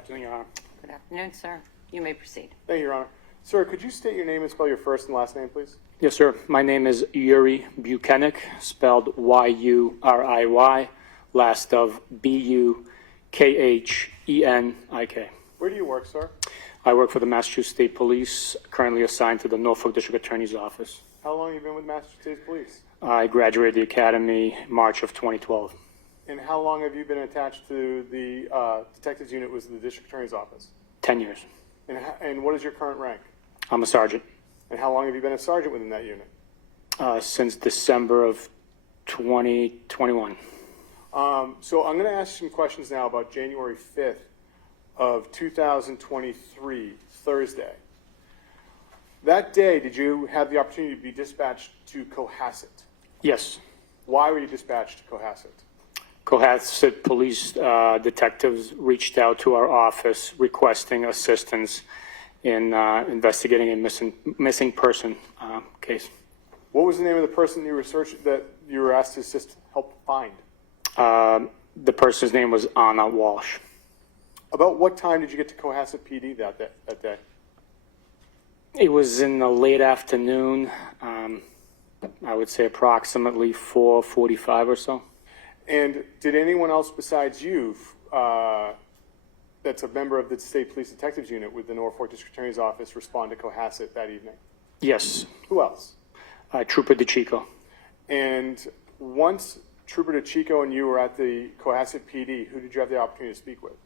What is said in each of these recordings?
afternoon, Your Honor. Good afternoon, sir. You may proceed. Thank you, Your Honor. Sir, could you state your name and spell your first and last name, please? Yes, sir. My name is Yuri Buchanik, spelled Y-U-R-I-Y, last of B-U-K-H-E-N-I-K. Where do you work, sir? I work for the Massachusetts State Police, currently assigned to the Norfolk District Attorney's Office. How long have you been with Massachusetts State Police? I graduated the academy March of 2012. And how long have you been attached to the detectives unit with the District Attorney's Office? 10 years. And what is your current rank? I'm a sergeant. And how long have you been a sergeant within that unit? Since December of 2021. So I'm going to ask you some questions now about January 5th of 2023, Thursday. That day, did you have the opportunity to be dispatched to Cohasset? Yes. Why were you dispatched to Cohasset? Cohasset police detectives reached out to our office requesting assistance in investigating a missing person case. What was the name of the person you researched that you were asked to help find? The person's name was Anna Walshe. About what time did you get to Cohasset PD that day? It was in the late afternoon, I would say approximately 4:45 or so. And did anyone else besides you that's a member of the State Police Detectives Unit with the Norfolk District Attorney's Office respond to Cohasset that evening? Yes. Who else? Trooper DeChico. And once Trooper DeChico and you were at the Cohasset PD, who did you have the opportunity to speak with?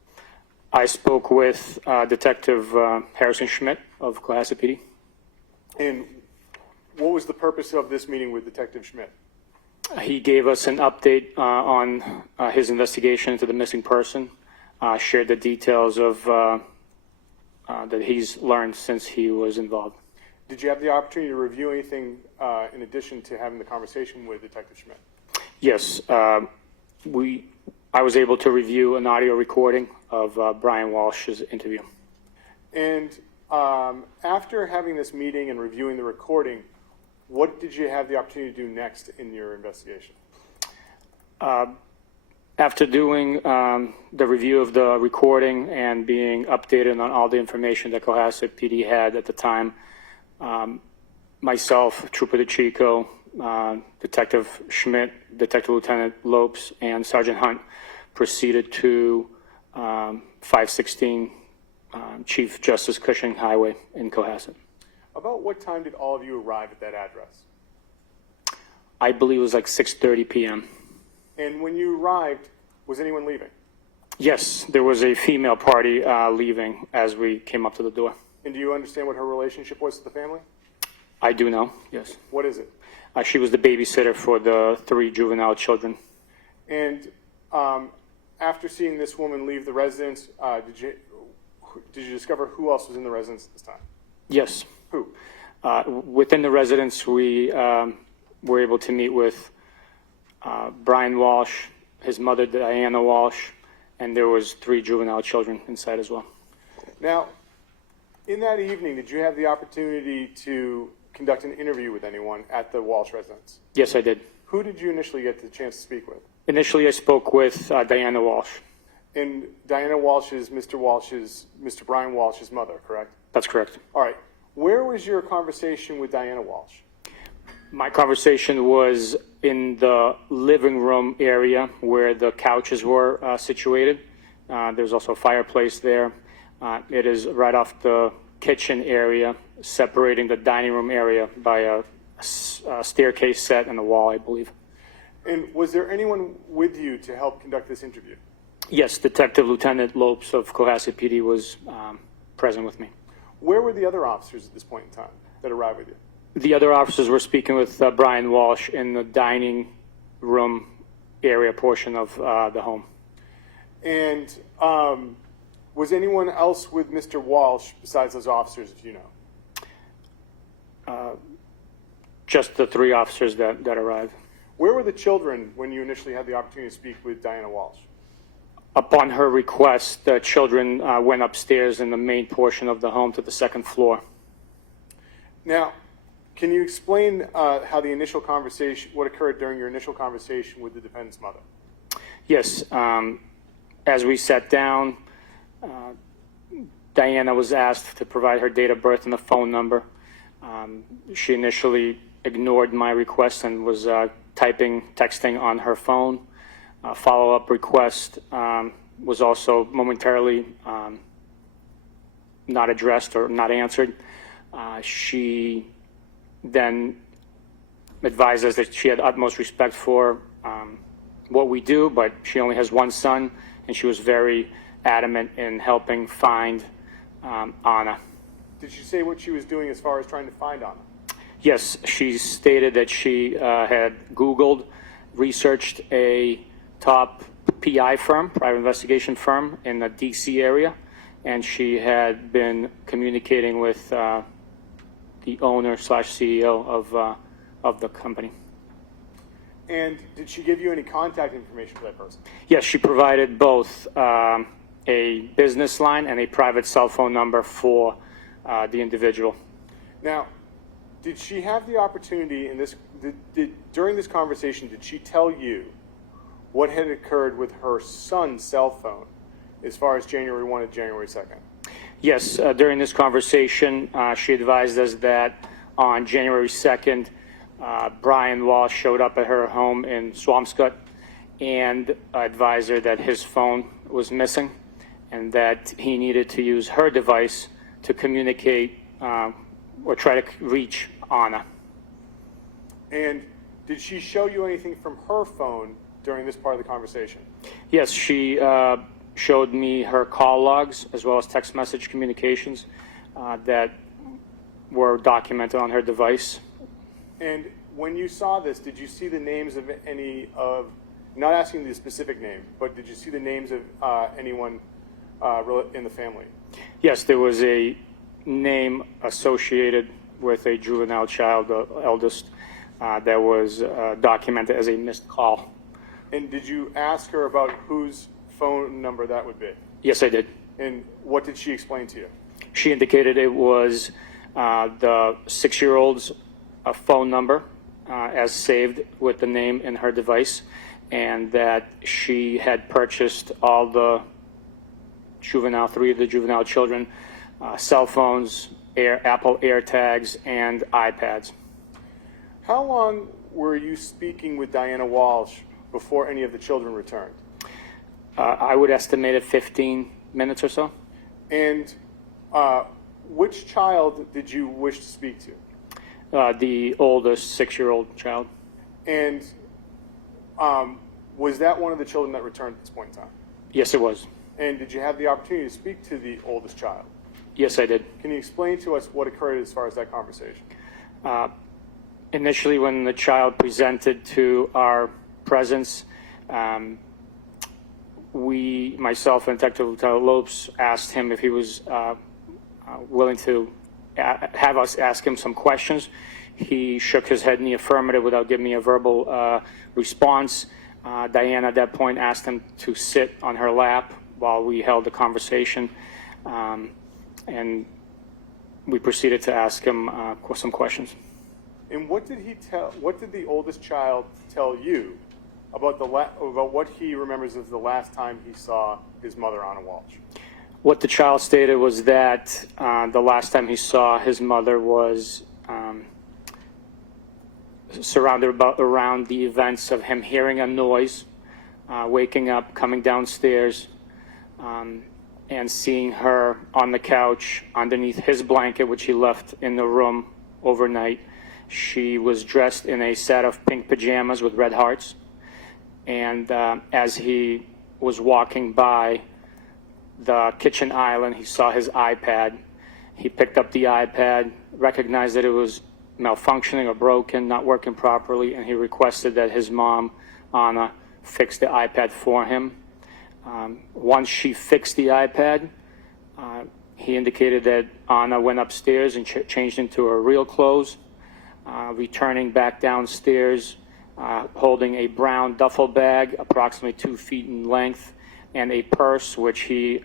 I spoke with Detective Harrison Schmidt of Cohasset PD. And what was the purpose of this meeting with Detective Schmidt? He gave us an update on his investigation into the missing person, shared the details of that he's learned since he was involved. Did you have the opportunity to review anything in addition to having the conversation with Detective Schmidt? Yes, I was able to review an audio recording of Brian Walshe's interview. And after having this meeting and reviewing the recording, what did you have the opportunity to do next in your investigation? After doing the review of the recording and being updated on all the information that Cohasset PD had at the time, myself, Trooper DeChico, Detective Schmidt, Detective Lieutenant Lopes, and Sergeant Hunt proceeded to 516 Chief Justice Cushing Highway in Cohasset. About what time did all of you arrive at that address? I believe it was like 6:30 p.m. And when you arrived, was anyone leaving? Yes, there was a female party leaving as we came up to the door. And do you understand what her relationship was to the family? I do know, yes. What is it? She was the babysitter for the 3 juvenile children. And after seeing this woman leave the residence, did you discover who else was in the residence at this time? Yes. Who? Within the residence, we were able to meet with Brian Walshe, his mother, Diana Walshe, and there was 3 juvenile children inside as well. Now, in that evening, did you have the opportunity to conduct an interview with anyone at the Walshe residence? Yes, I did. Who did you initially get the chance to speak with? Initially, I spoke with Diana Walshe. And Diana Walshe is Mr. Brian Walshe's mother, correct? That's correct. All right. Where was your conversation with Diana Walshe? My conversation was in the living room area where the couches were situated. There's also a fireplace there. It is right off the kitchen area, separating the dining room area by a staircase set and a wall, I believe. And was there anyone with you to help conduct this interview? Yes, Detective Lieutenant Lopes of Cohasset PD was present with me. Where were the other officers at this point in time that arrived with you? The other officers were speaking with Brian Walshe in the dining room area portion of the home. And was anyone else with Mr. Walshe besides those officers, if you know? Just the 3 officers that arrived. Where were the children when you initially had the opportunity to speak with Diana Walshe? Upon her request, the children went upstairs in the main portion of the home to the 2nd floor. Now, can you explain how the initial conversation, what occurred during your initial conversation with the defendant's mother? Yes. As we sat down, Diana was asked to provide her date of birth and a phone number. She initially ignored my request and was texting on her phone. Follow-up request was also momentarily not addressed or not answered. She then advised us that she had utmost respect for what we do, but she only has one son, and she was very adamant in helping find Anna. Did she say what she was doing as far as trying to find Anna? Yes, she stated that she had Googled, researched a top PI firm, private investigation firm in the DC area, and she had been communicating with the owner / CEO of the company. And did she give you any contact information for that person? Yes, she provided both a business line and a private cell phone number for the individual. Now, did she have the opportunity in this, during this conversation, did she tell you what had occurred with her son's cell phone as far as January 1 and January 2nd? Yes, during this conversation, she advised us that on January 2nd, Brian Walshe showed up at her home in Swampscott and advised her that his phone was missing and that he needed to use her device to communicate or try to reach Anna. And did she show you anything from her phone during this part of the conversation? Yes, she showed me her call logs as well as text message communications that were documented on her device. And when you saw this, did you see the names of any of, not asking the specific name, but did you see the names of anyone in the family? Yes, there was a name associated with a juvenile child, the eldest, that was documented as a missed call. And did you ask her about whose phone number that would be? Yes, I did. And what did she explain to you? She indicated it was the 6-year-old's phone number as saved with the name in her device, and that she had purchased all the three of the juvenile children, cell phones, Apple AirTags, and iPads. How long were you speaking with Diana Walshe before any of the children returned? I would estimate it 15 minutes or so. And which child did you wish to speak to? The oldest 6-year-old child. And was that one of the children that returned at this point in time? Yes, it was. And did you have the opportunity to speak to the oldest child? Yes, I did. Can you explain to us what occurred as far as that conversation? Initially, when the child presented to our presence, myself and Detective Lieutenant Lopes, asked him if he was willing to have us ask him some questions. He shook his head in the affirmative without giving me a verbal response. Diana, at that point, asked him to sit on her lap while we held the conversation, and we proceeded to ask him some questions. And what did he tell? What did the oldest child tell you about about what he remembers as the last time he saw his mother, Anna Walshe? What the child stated was that the last time he saw his mother was surrounded around the events of him hearing a noise, waking up, coming downstairs, and seeing her on the couch underneath his blanket, which he left in the room overnight. She was dressed in a set of pink pajamas with red hearts. And as he was walking by the kitchen island, he saw his iPad. He picked up the iPad, recognized that it was malfunctioning or broken, not working properly, and he requested that his mom, Anna, fix the iPad for him. Once she fixed the iPad, he indicated that Anna went upstairs and changed into her real clothes, returning back downstairs, holding a brown duffel bag approximately 2 feet in length and a purse which he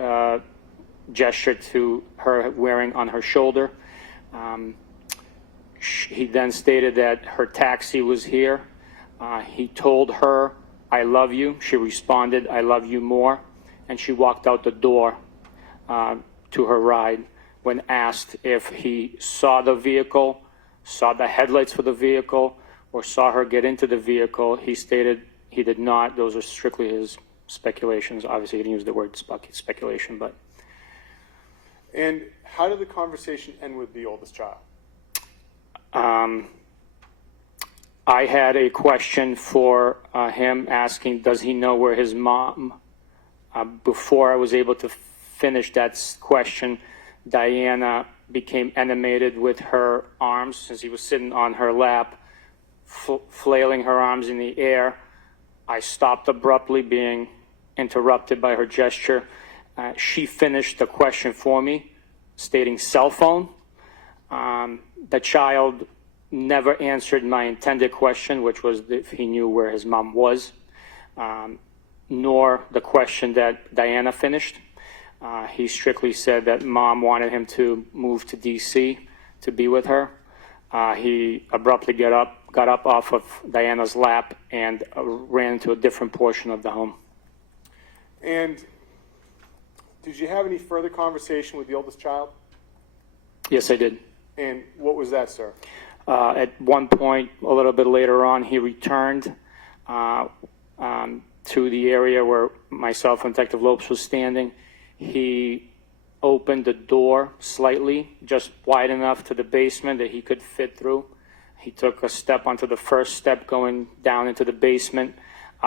gestured to her wearing on her shoulder. He then stated that her taxi was here. He told her, "I love you." She responded, "I love you more." And she walked out the door. to her ride. When asked if he saw the vehicle, saw the headlights for the vehicle, or saw her get into the vehicle, he stated he did not. Those are strictly his speculations. Obviously, he didn't use the word speculation, but. And how did the conversation end with the oldest child? I had a question for him asking, does he know where his mom, before I was able to finish that question, Diana became animated with her arms since he was sitting on her lap, flailing her arms in the air. I stopped abruptly, being interrupted by her gesture. She finished the question for me, stating cell phone. The child never answered my intended question, which was if he knew where his mom was, nor the question that Diana finished. He strictly said that mom wanted him to move to D.C. to be with her. He abruptly got up off of Diana's lap and ran into a different portion of the home. And did you have any further conversation with the oldest child? Yes, I did. And what was that, sir? At one point, a little bit later on, he returned to the area where myself and Detective Lopes was standing. He opened the door slightly, just wide enough to the basement that he could fit through. He took a step onto the first step going down into the basement,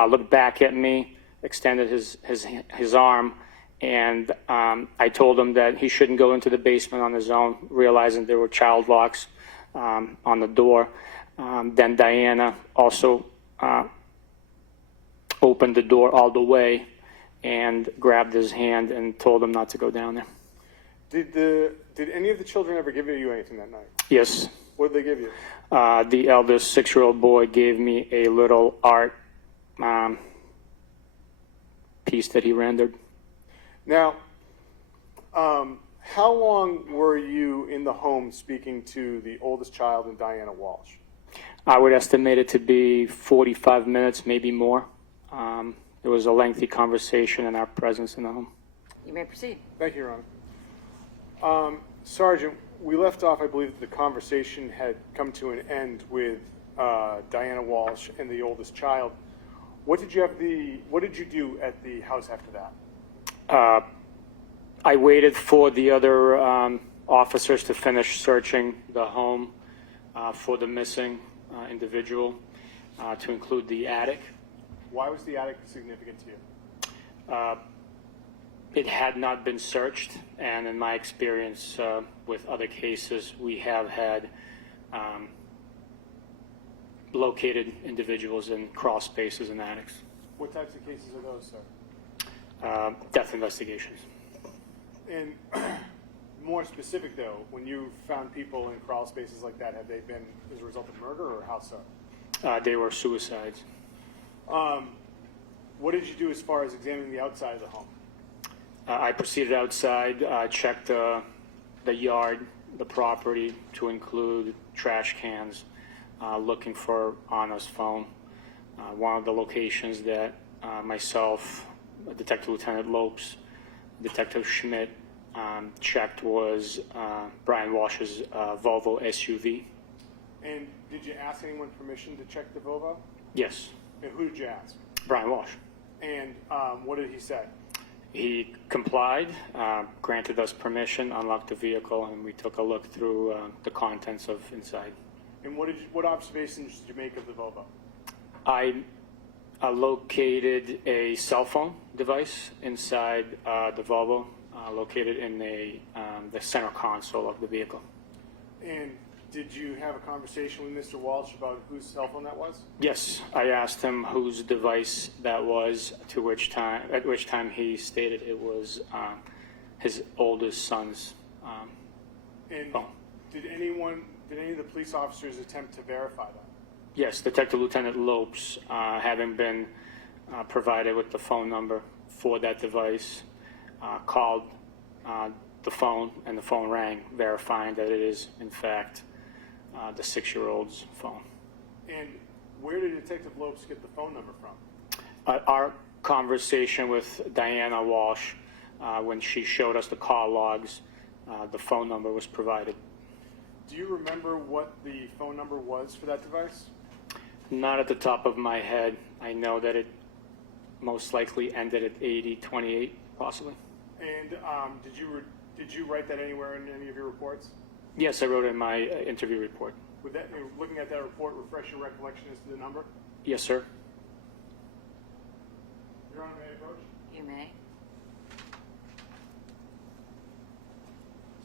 looked back at me, extended his arm, and I told him that he shouldn't go into the basement on his own, realizing there were child locks on the door. Then Diana also opened the door all the way and grabbed his hand and told him not to go down there. Did any of the children ever give you anything that night? Yes. What did they give you? The eldest 6-year-old boy gave me a little art piece that he rendered. Now, how long were you in the home speaking to the oldest child and Diana Walshe? I would estimate it to be 45 minutes, maybe more. There was a lengthy conversation in our presence in the home. You may proceed. Thank you, Your Honor. Sergeant, we left off, I believe, that the conversation had come to an end with Diana Walshe and the oldest child. What did you do at the house after that? I waited for the other officers to finish searching the home for the missing individual, to include the attic. Why was the attic significant to you? It had not been searched, and in my experience with other cases, we have had located individuals in crawl spaces and attics. What types of cases are those, sir? Death investigations. And more specific, though, when you found people in crawl spaces like that, have they been as a result of murder or how so? They were suicides. What did you do as far as examining the outside of the home? I proceeded outside, checked the yard, the property, to include trash cans, looking for Anna's phone. One of the locations that myself, Detective Lieutenant Lopes, Detective Schmidt checked was Brian Walshe's Volvo SUV. And did you ask anyone permission to check the Volvo? Yes. And who did you ask? Brian Walshe. And what did he say? He complied, granted us permission, unlocked the vehicle, and we took a look through the contents of inside. And what observations did you make of the Volvo? I located a cell phone device inside the Volvo, located in the center console of the vehicle. And did you have a conversation with Mr. Walshe about whose cell phone that was? Yes, I asked him whose device that was, at which time he stated it was his oldest son's And phone. did any of the police officers attempt to verify that? Yes, Detective Lieutenant Lopes, having been provided with the phone number for that device, called the phone, and the phone rang, verifying that it is, in fact, the 6-year-old's phone. And where did Detective Lopes get the phone number from? Our conversation with Diana Walshe When she showed us the call logs, the phone number was provided. Do you remember what the phone number was for that device? Not at the top of my head. I know that it most likely ended at 8028, possibly. And did you write that anywhere in any of your reports? Yes, I wrote it in my interview report. Would that, looking at that report, refresh your recollection as to the number? Yes, sir. Your Honor, may I approach? You may.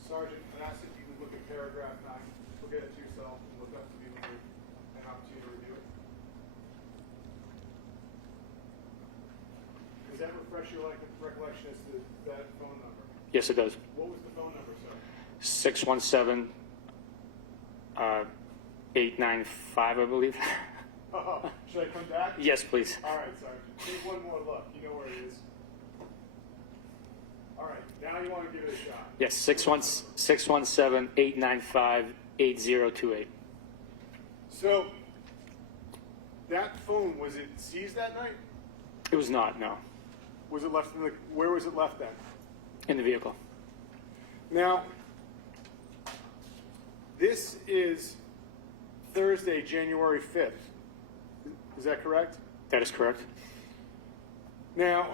Sergeant, I'd ask if you could look at paragraph 9, look at it to yourself, and look up to me when you have an opportunity to review it. Does that refresh your recollection as to that phone number? Yes, it does. What was the phone number, sir? 617 895, I believe. Oh, should I come back? Yes, please. All right, Sergeant. Take one more look. You know where it is. All right, now you want to give it a shot. Yes, 617 895 8028. So, that phone, was it seized that night? It was not, no. Was it left in the, where was it left then? In the vehicle. Now, this is Thursday, January 5th. Is that correct? That is correct. Now,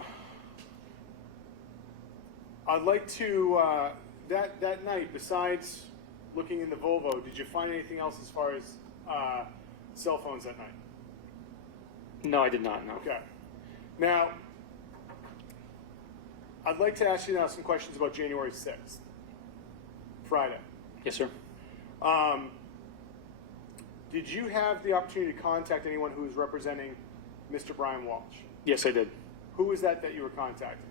I'd like to, that night, besides looking in the Volvo, did you find anything else as far as cell phones that night? No, I did not, no. Okay. Now, I'd like to ask you now some questions about January 6th, Friday. Yes, sir. Did you have the opportunity to contact anyone who was representing Mr. Brian Walshe? Yes, I did. Who was that you were contacting?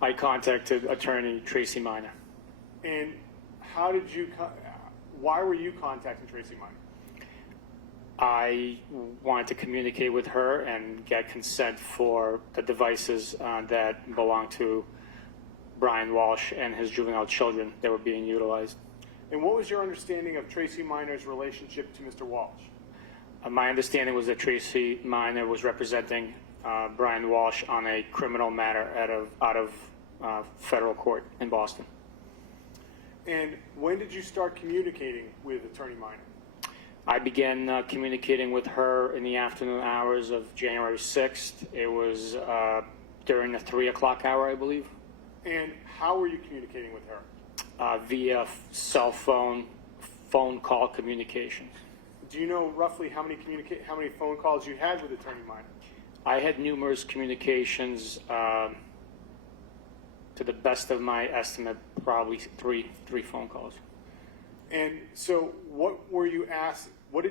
I contacted attorney Tracy Minor. And how did you, why were you contacting Tracy Minor? I wanted to communicate with her and get consent for the devices that belong to Brian Walshe and his juvenile children that were being utilized. And what was your understanding of Tracy Minor's relationship to Mr. Walshe? My understanding was that Tracy Minor was representing Brian Walshe on a criminal matter out of federal court in Boston. And when did you start communicating with Attorney Minor? I began communicating with her in the afternoon hours of January 6th. It was during the 3 o'clock hour, I believe. And how were you communicating with her? Via cell phone call communication. Do you know roughly how many phone calls you had with Attorney Minor? I had numerous communications. To the best of my estimate, probably three phone calls. And so what did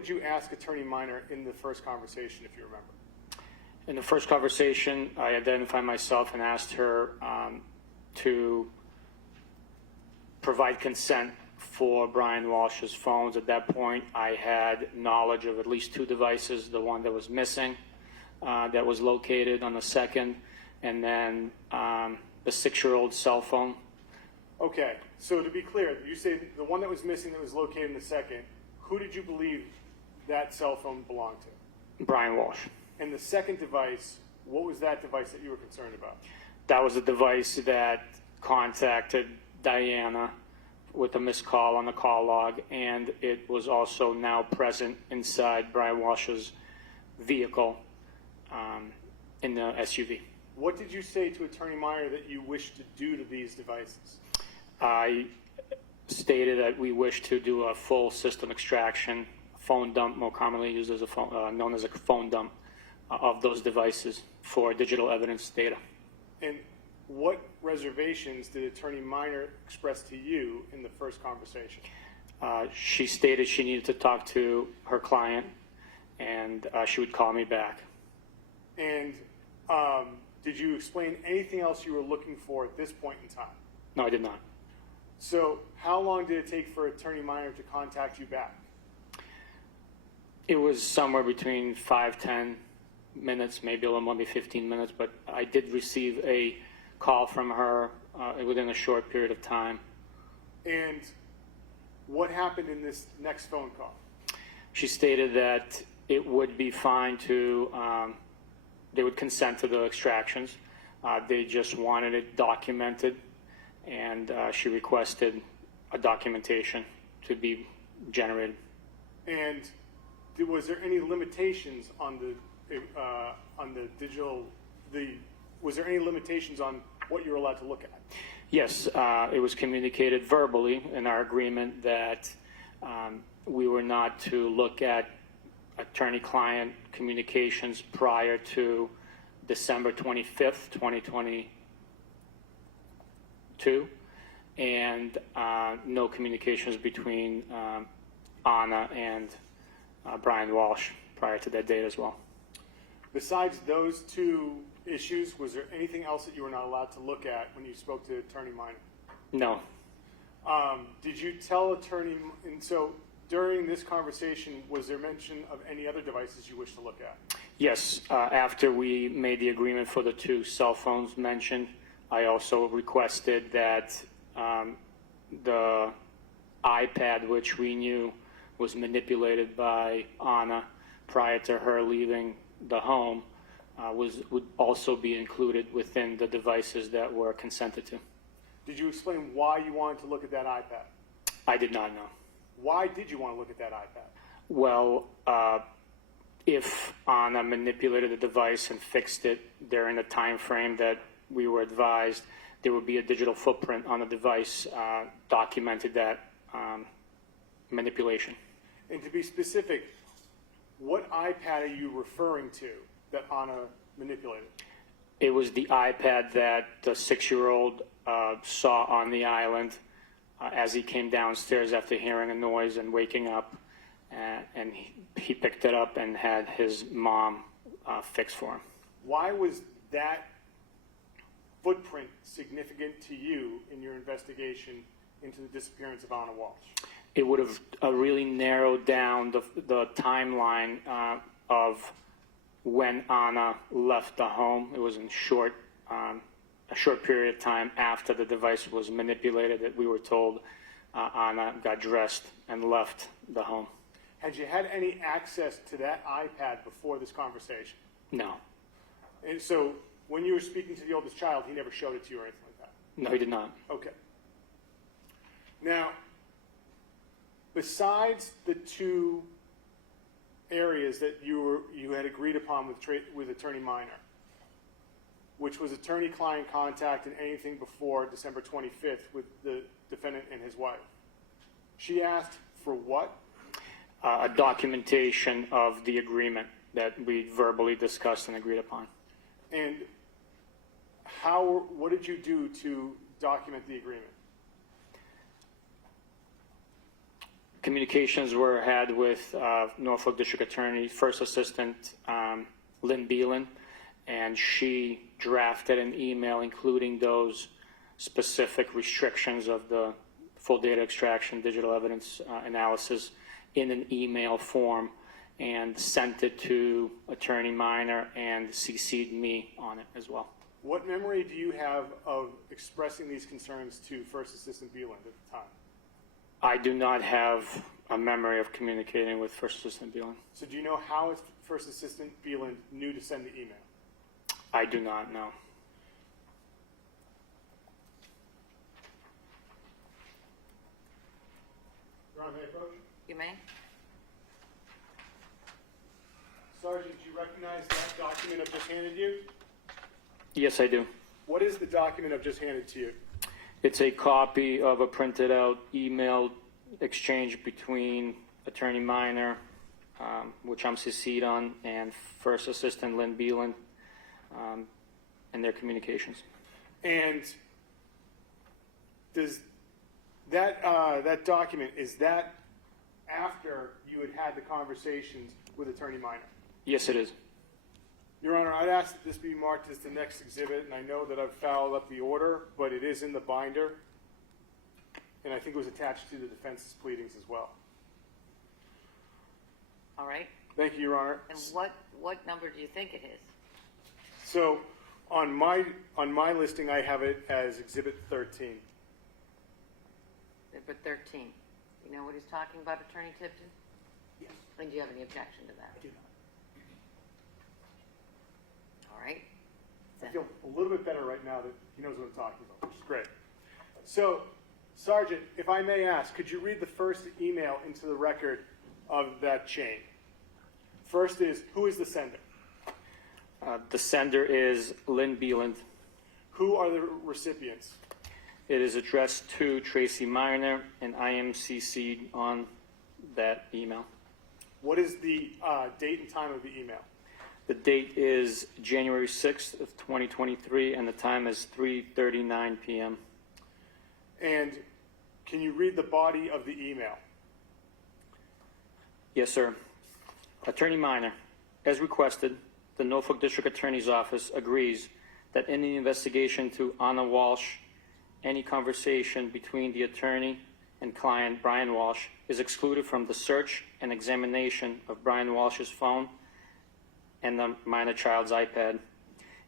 you ask Attorney Minor in the first conversation, if you remember? In the first conversation, I identified myself and asked her to provide consent for Brian Walshe's phones. At that point, I had knowledge of at least 2 devices, the one that was missing, that was located on the second, and then the 6-year-old cell phone. Okay, so to be clear, you say the one that was missing that was located in the second, who did you believe that cell phone belonged to? Brian Walshe. And the second device, what was that device that you were concerned about? That was the device that contacted Diana with a missed call on the call log, and it was also now present inside Brian Walshe's vehicle in the SUV. What did you say to Attorney Minor that you wished to do to these devices? I stated that we wish to do a full system extraction, phone dump, more commonly used as a phone, known as a phone dump, of those devices for digital evidence data. And what reservations did Attorney Minor express to you in the first conversation? She stated she needed to talk to her client, and she would call me back. And did you explain anything else you were looking for at this point in time? No, I did not. So how long did it take for Attorney Minor to contact you back? It was somewhere between 5-10 minutes, maybe a little more, maybe 15 minutes, but I did receive a call from her within a short period of time. And what happened in this next phone call? She stated that it would be fine to, they would consent to the extractions. They just wanted it documented and she requested a documentation to be generated. And was there any limitations on the digital? Was there any limitations on what you were allowed to look at? Yes, it was communicated verbally in our agreement that we were not to look at attorney-client communications prior to December 25th, 2022, and no communications between Anna and Brian Walshe prior to that date as well. Besides those two issues, was there anything else that you were not allowed to look at when you spoke to Attorney Minor? No. Did you tell Attorney, and so during this conversation, was there mention of any other devices you wish to look at? Yes, after we made the agreement for the 2 cell phones mentioned, I also requested that the iPad, which we knew was manipulated by Anna prior to her leaving the home, would also be included within the devices that were consented to. Did you explain why you wanted to look at that iPad? I did not know. Why did you want to look at that iPad? Well, if Anna manipulated the device and fixed it during the time frame that we were advised, there would be a digital footprint on the device documented that manipulation. And to be specific, what iPad are you referring to that Anna manipulated? It was the iPad that the 6-year-old saw on the island as he came downstairs after hearing a noise and waking up, and he picked it up and had his mom fix for him. Why was that footprint significant to you in your investigation into the disappearance of Anna Walshe? It would have really narrowed down the timeline of when Anna left the home. It was in a short period of time after the device was manipulated that we were told Anna got dressed and left the home. Had you had any access to that iPad before this conversation? No. And so when you were speaking to the oldest child, he never showed it to you or anything like that? No, he did not. Okay. Now, besides the 2 areas that you had agreed upon with Attorney Minor, which was attorney-client contact and anything before December 25th with the defendant and his wife, she asked for what? A documentation of the agreement that we verbally discussed and agreed upon. And what did you do to document the agreement? Communications were had with Norfolk District Attorney, First Assistant Lynn Beelan, and she drafted an email including those specific restrictions of the full data extraction, digital evidence analysis in an email form, and sent it to Attorney Minor and CC'd me on it as well. What memory do you have of expressing these concerns to First Assistant Beeland at the time? I do not have a memory of communicating with First Assistant Beeland. So do you know how First Assistant Beeland knew to send the email? I do not know. Your Honor, may I approach? You may. Sergeant, do you recognize that document I've just handed you? Yes, I do. What is the document I've just handed to you? It's a copy of a printed out email exchange between Attorney Minor, which I'm CC'd on, and First Assistant Lynn Beeland, and their communications. And does that document, is that after you had the conversations with Attorney Minor? Yes, it is. Your Honor, I'd ask that this be marked as the next exhibit, and I know that I've fouled up the order, but it is in the binder, and I think it was attached to the defense's pleadings as well. All right. Thank you, Your Honor. And what number do you think it is? So on my listing, I have it as Exhibit 13. Number 13. You know what he's talking about, Attorney Tipton? Yes. And do you have any objection to that? I do not. All right. I feel a little bit better right now that he knows what I'm talking about, which is great. So, Sergeant, if I may ask, could you read the first email into the record of that chain? First is, who is the sender? The sender is Lynn Beeland. Who are the recipients? It is addressed to Tracy Miner, and I am CC'd on that email. What is the date and time of the email? The date is January 6th of 2023, and the time is 3:39 p.m. And can you read the body of the email? Yes, sir. Attorney Miner, as requested, the Norfolk District Attorney's Office agrees that in the investigation to Anna Walshe, any conversation between the attorney and client, Brian Walshe, is excluded from the search and examination of Brian Walshe's phone and the minor child's iPad.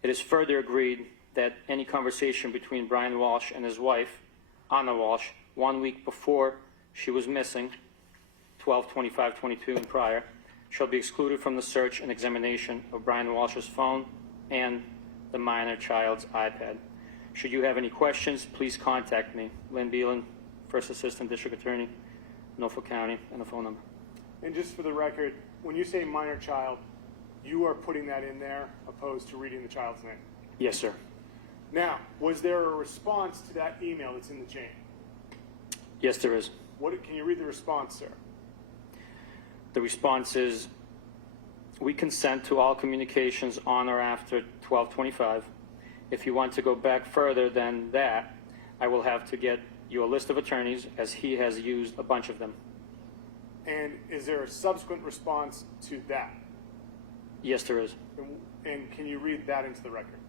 It is further agreed that any conversation between Brian Walshe and his wife, Anna Walshe, 1 week before she was missing, 12/25/22 and prior, shall be excluded from the search and examination of Brian Walshe's phone and the minor child's iPad. Should you have any questions, please contact me, Lynn Beeland, First Assistant District Attorney, Norfolk County, and a phone number. And just for the record, when you say minor child, you are putting that in there opposed to reading the child's name. Yes, sir. Now, was there a response to that email that's in the chain? Yes, there is. Can you read the response, sir? The response is, we consent to all communications on or after 12/25. If you want to go back further than that, I will have to get you a list of attorneys, as he has used a bunch of them. And is there a subsequent response to that? Yes, there is. And can you read that into the record?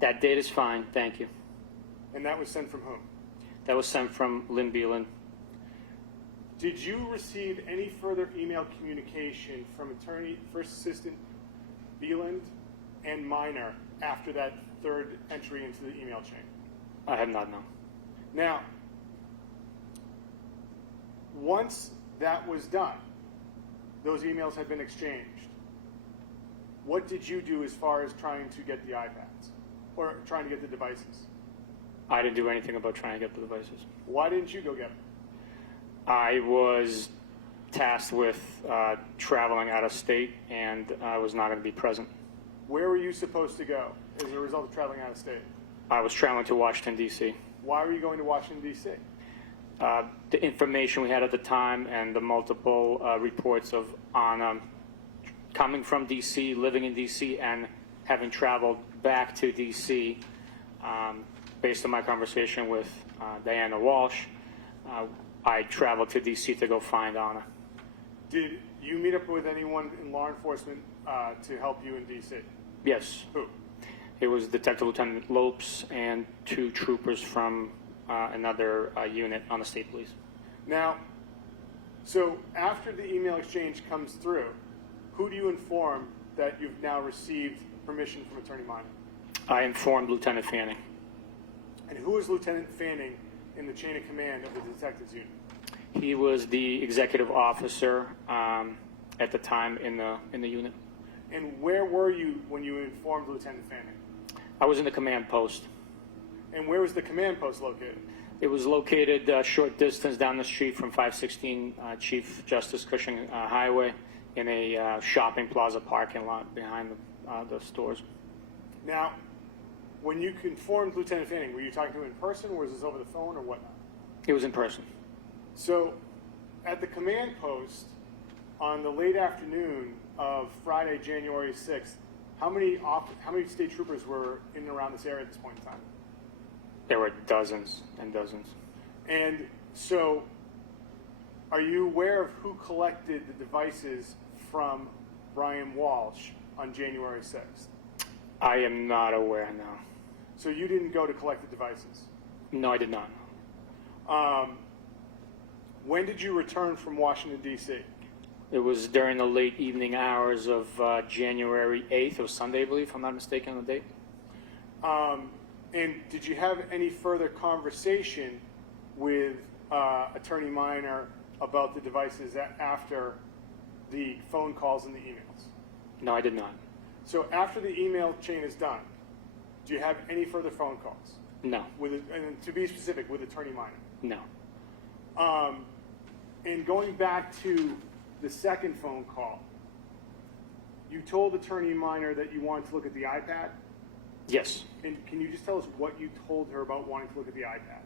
That date is fine, thank you. And that was sent from whom? That was sent from Lynn Beeland. Did you receive any further email communication from Attorney First Assistant Beeland and Minor after that third entry into the email chain? I have not known. Now, once that was done, those emails had been exchanged, what did you do as far as trying to get the iPads or trying to get the devices? I didn't do anything about trying to get the devices. Why didn't you go get them? I was tasked with traveling out of state, and I was not going to be present. Where were you supposed to go as a result of traveling out of state? I was traveling to Washington, D.C. Why were you going to Washington, D.C.? The information we had at the time and the multiple reports of Anna coming from D.C., living in D.C., and having traveled back to D.C., based on my conversation with Diana Walshe, I traveled to D.C. to go find Anna. Did you meet up with anyone in law enforcement to help you in D.C.? Yes. Who? It was Detective Lieutenant Lopes and 2 troopers from another unit on the state police. Now, so after the email exchange comes through, who do you inform that you've now received permission from Attorney Minor? I informed Lieutenant Fanning. And who is Lieutenant Fanning in the chain of command of the detectives unit? He was the executive officer at the time in the unit. And where were you when you informed Lieutenant Fanning? I was in the command post. And where was the command post located? It was located a short distance down the street from 516 Chief Justice Cushing Highway in a shopping plaza parking lot behind the stores. Now, when you informed Lieutenant Fanning, were you talking to him in person, or was this over the phone, or whatnot? It was in person. So, at the command post on the late afternoon of Friday, January 6th, how many state troopers were in and around this area at this point in time? There were dozens and dozens. And so, are you aware of who collected the devices from Brian Walshe on January 6th? I am not aware now. So you didn't go to collect the devices? No, I did not. When did you return from Washington, D.C.? It was during the late evening hours of January 8th. It was Sunday, I believe, if I'm not mistaken on the date. And did you have any further conversation with Attorney Minor about the devices after the phone calls and the emails? No, I did not. So after the email chain is done, do you have any further phone calls? No. And to be specific, with attorney minor. No. And going back to the second phone call, you told attorney minor that you wanted to look at the iPad? Yes. And can you just tell us what you told her about wanting to look at the iPad?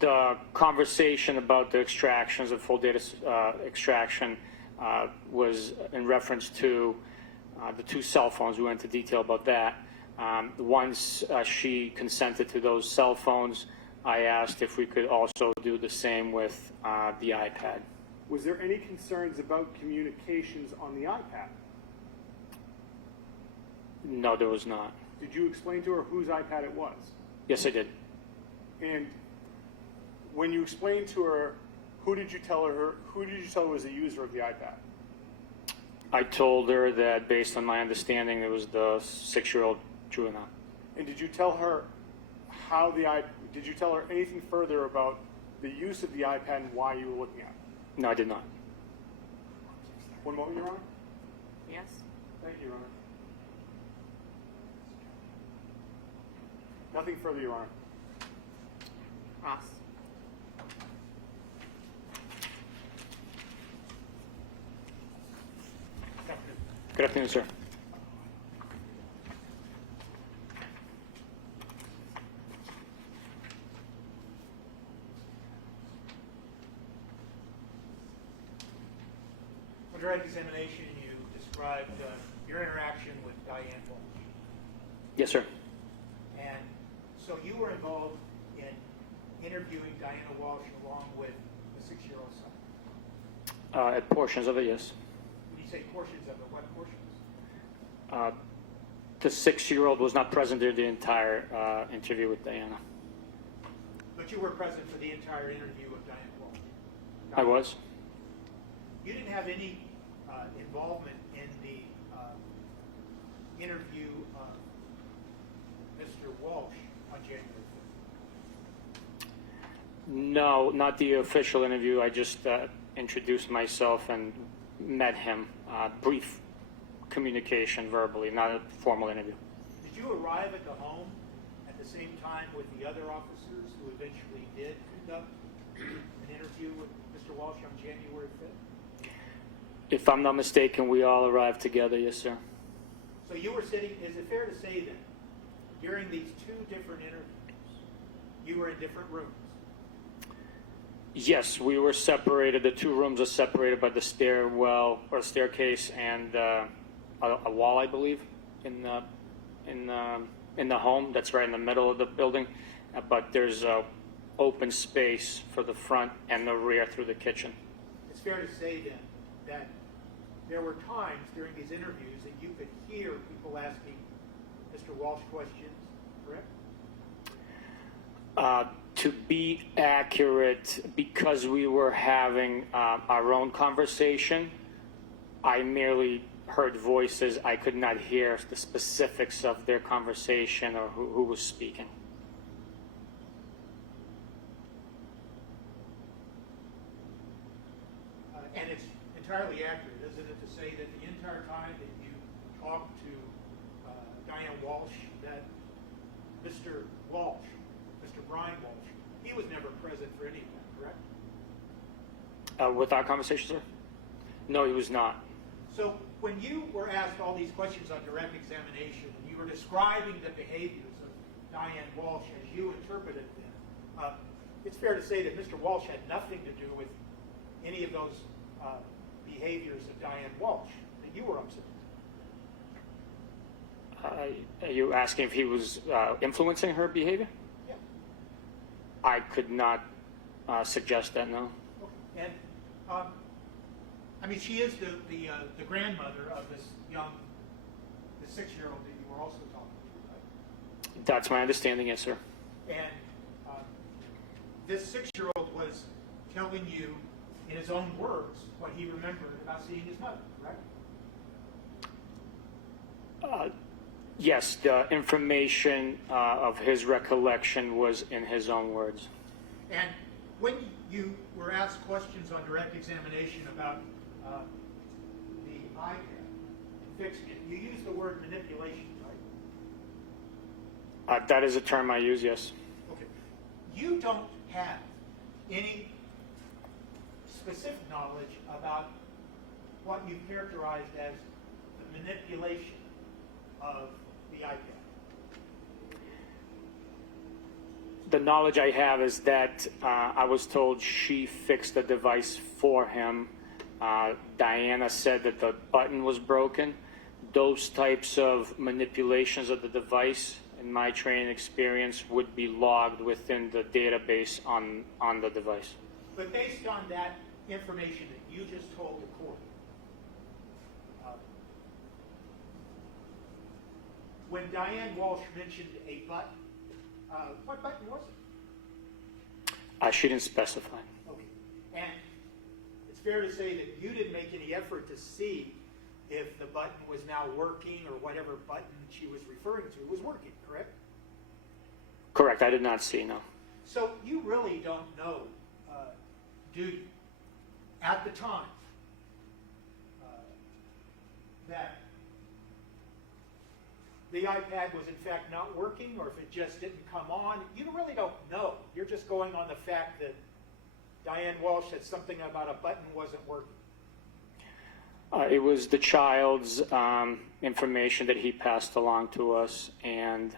The conversation about the extractions, the full data extraction, was in reference to the two cell phones. We went into detail about that. Once she consented to those cell phones, I asked if we could also do the same with the iPad. Was there any concerns about communications on the iPad? No, there was not. Did you explain to her whose iPad it was? Yes, I did. And when you explained to her, who did you tell was the user of the iPad? I told her that based on my understanding, it was the 6-year-old juvenile. And did you tell her did you tell her anything further about the use of the iPad and why you were looking at it? No, I did not. One moment, Your Honor. Yes? Thank you, Your Honor. Nothing further, Your Honor. Ross? Good afternoon, sir. On direct examination, you described your interaction with Diane Walshe. Yes, sir. And so you were involved in interviewing Diana Walshe along with the 6-year-old son. At portions of it, yes. When you say portions of it, what portions? The 6-year-old was not present during the entire interview with Diana. But you were present for the entire interview of Diana Walshe. I was. You didn't have any involvement in the interview of Mr. Walshe on January 5th. No, not the official interview. I just introduced myself and met him. Brief communication verbally, not a formal interview. Did you arrive at the home at the same time with the other officers who eventually did conduct an interview with Mr. Walshe on January 5th? If I'm not mistaken, we all arrived together, yes, sir. So you were sitting, is it fair to say that during these two different interviews, you were in different rooms? Yes, we were separated. The two rooms are separated by the stairwell or staircase and a wall, I believe, in the home. That's right in the middle of the building. But there's a open space for the front and the rear through the kitchen. It's fair to say then that there were times during these interviews that you could hear people asking Mr. Walshe questions, correct? To be accurate, because we were having our own conversation, I merely heard voices. I could not hear the specifics of their conversation or who was speaking. And it's entirely accurate, isn't it, to say that the entire time that you talked to Diane Walshe, that Mr. Walshe, Mr. Brian Walshe, he was never present for any of that, correct? With our conversation, sir? No, he was not. So when you were asked all these questions on direct examination, and you were describing the behaviors of Diane Walshe as you interpreted them, it's fair to say that Mr. Walshe had nothing to do with any of those behaviors of Diane Walshe that you were observing. Are you asking if he was influencing her behavior? Yeah. I could not suggest that, no. Okay. And I mean, she is the grandmother of this the 6-year-old that you were also talking to, right? That's my understanding, yes, sir. And this 6-year-old was telling you, in his own words, what he remembered about seeing his mother, right? Yes, the information of his recollection was in his own words. And when you were asked questions on direct examination about the iPad and fixing it, you used the word manipulation, right? That is a term I use, yes. Okay. You don't have any specific knowledge about what you characterized as the manipulation of the iPad. The knowledge I have is that I was told she fixed the device for him. Diana said that the button was broken. Those types of manipulations of the device, in my training experience, would be logged within the database on the device. But based on that information that you just told the court, when Diane Walsh mentioned a button, what button was it? She didn't specify. Okay. And it's fair to say that you didn't make any effort to see if the button was now working or whatever button she was referring to was working, correct? Correct. I did not see, no. So you really don't know, do you, at the time, that the iPad was in fact not working, or if it just didn't come on? You really don't know. You're just going on the fact that Diane Walsh said something about a button wasn't working. It was the child's information that he passed along to us, and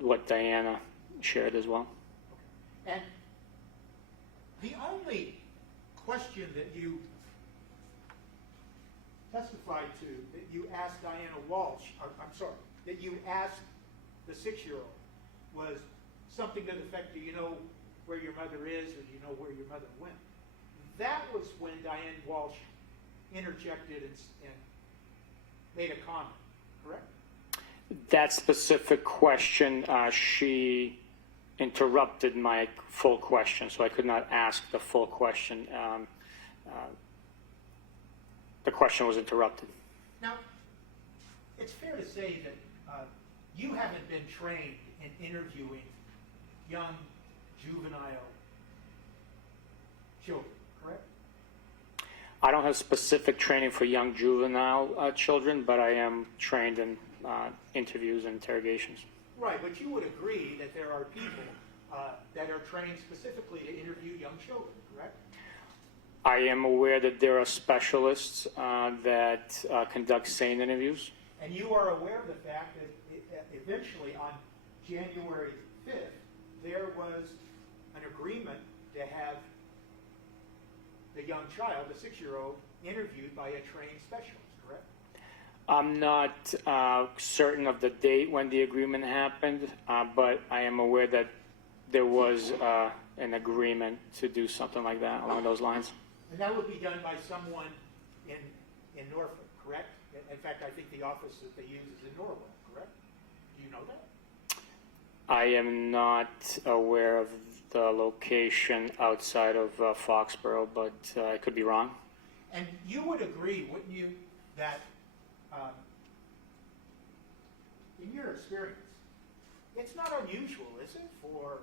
what Diana shared as well. And the only question that you testified to, that you asked Diana Walsh, that you asked the 6-year-old, was something to the effect, do you know where your mother is, or do you know where your mother went? That was when Diane Walsh interjected and made a comment, correct? That specific question, she interrupted my full question, so I could not ask the full question. The question was interrupted. Now, it's fair to say that you haven't been trained in interviewing young juvenile children, correct? I don't have specific training for young juvenile children, but I am trained in interviews and interrogations. Right, but you would agree that there are people that are trained specifically to interview young children, correct? I am aware that there are specialists that conduct SANE interviews. And you are aware of the fact that eventually on January 5th, there was an agreement to have the young child, the 6-year-old, interviewed by a trained specialist, correct? I'm not certain of the date when the agreement happened, but I am aware that there was an agreement to do something like that along those lines. And that would be done by someone in Norfolk, correct? In fact, I think the office that they use is in Norway, correct? Do you know that? I am not aware of the location outside of Foxborough, but I could be wrong. And you would agree, wouldn't you, that in your experience, it's not unusual, is it, for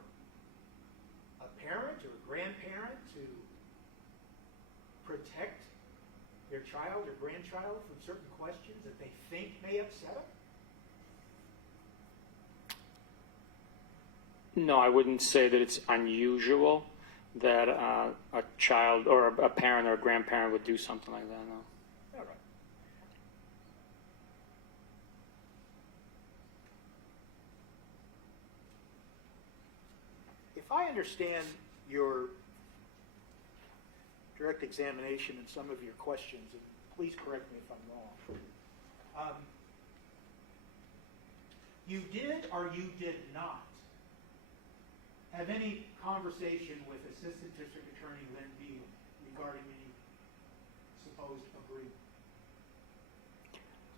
a parent or a grandparent to protect their child or grandchild from certain questions that they think may upset them? No, I wouldn't say that it's unusual that a child or a parent or a grandparent would do something like that, no. All right. If I understand your direct examination and some of your questions, and please correct me if I'm wrong, you did or you did not have any conversation with Assistant District Attorney Lynn Beal regarding any supposed agreement?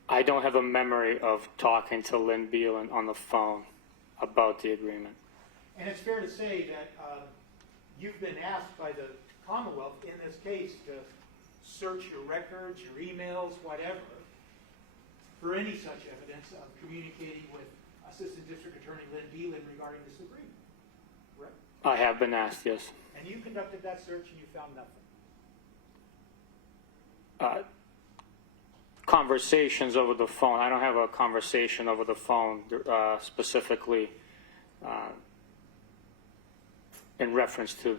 I don't have a memory of talking to Lynn Beal on the phone about the agreement. And it's fair to say that you've been asked by the Commonwealth in this case to search your records, your emails, whatever, for any such evidence of communicating with Assistant District Attorney Lynn Beal regarding this agreement, correct? I have been asked, yes. And you conducted that search and you found nothing? conversations over the phone. I don't have a conversation over the phone specifically in reference to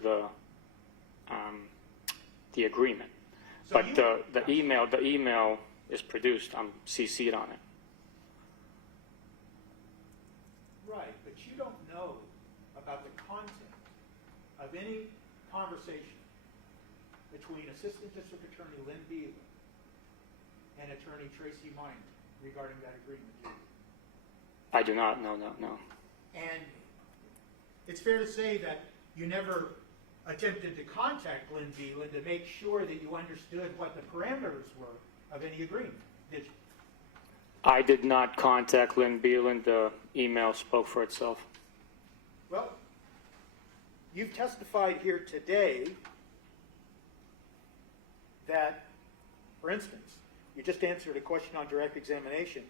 the agreement. So But you- the email is produced. I'm CC'd on it. Right, but you don't know about the content of any conversation between Assistant District Attorney Lynn Beal and Attorney Tracy Miner regarding that agreement. do you? I do not. No. And it's fair to say that you never attempted to contact Lynn Beal to make sure that you understood what the parameters were of any agreement, did you? I did not contact Lynn Beeland. The email spoke for itself. Well, you've testified here today that, for instance, you just answered a question on direct examination,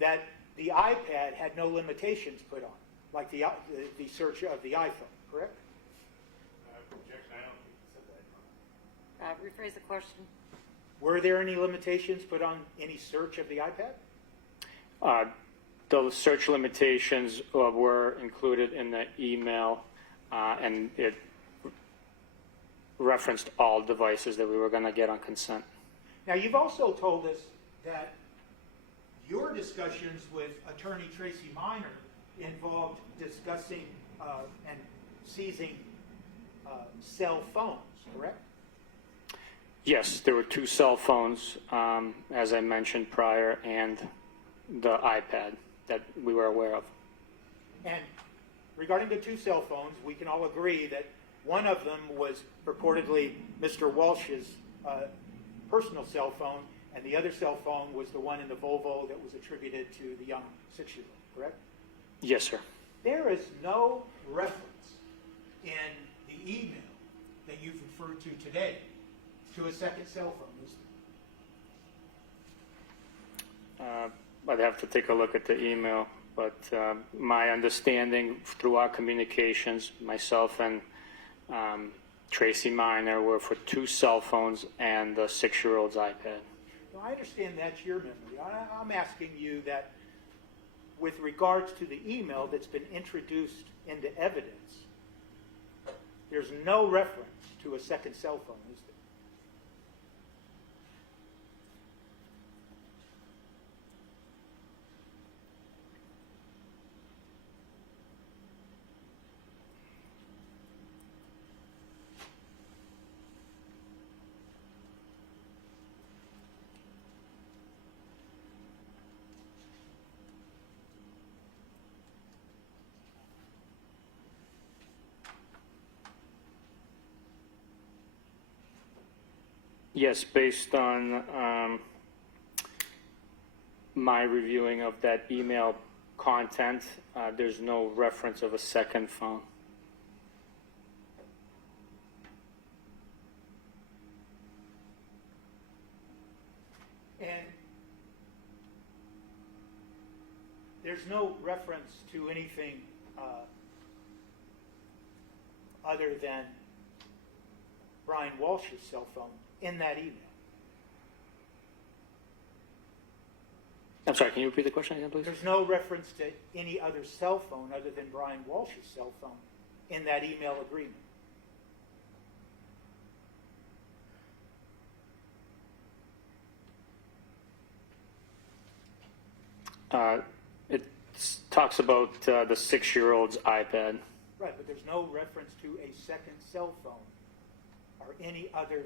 that the iPad had no limitations put on, like the search of the iPhone, correct? Objection, I don't think you said that. Rephrase the question. Were there any limitations put on any search of the iPad? The search limitations were included in the email, and it referenced all devices that we were going to get on consent. Now, you've also told us that your discussions with Attorney Tracy Miner involved discussing and seizing cell phones, correct? Yes, there were 2 cell phones, as I mentioned prior, and the iPad that we were aware of. And regarding the 2 cell phones, we can all agree that one of them was purportedly Mr. Walsh's personal cell phone, and the other cell phone was the one in the Volvo that was attributed to the young 6-year-old, correct? Yes, sir. There is no reference in the email that you've referred to today to a second cell phone, is there? I'd have to take a look at the email, but my understanding through our communications, myself and Tracy Miner, were for 2 cell phones and the 6-year-old's iPad. Well, I understand that's your memory. I'm asking you that with regards to the email that's been introduced into evidence, there's no reference to a second cell phone, is there? Yes, based on my reviewing of that email content, there's no reference of a second phone. And there's no reference to anything other than Brian Walsh's cell phone in that email. I'm sorry, can you repeat the question again, please? There's no reference to any other cell phone other than Brian Walsh's cell phone in that email agreement. It talks about the 6-year-old's iPad. Right, but there's no reference to a second cell phone or any other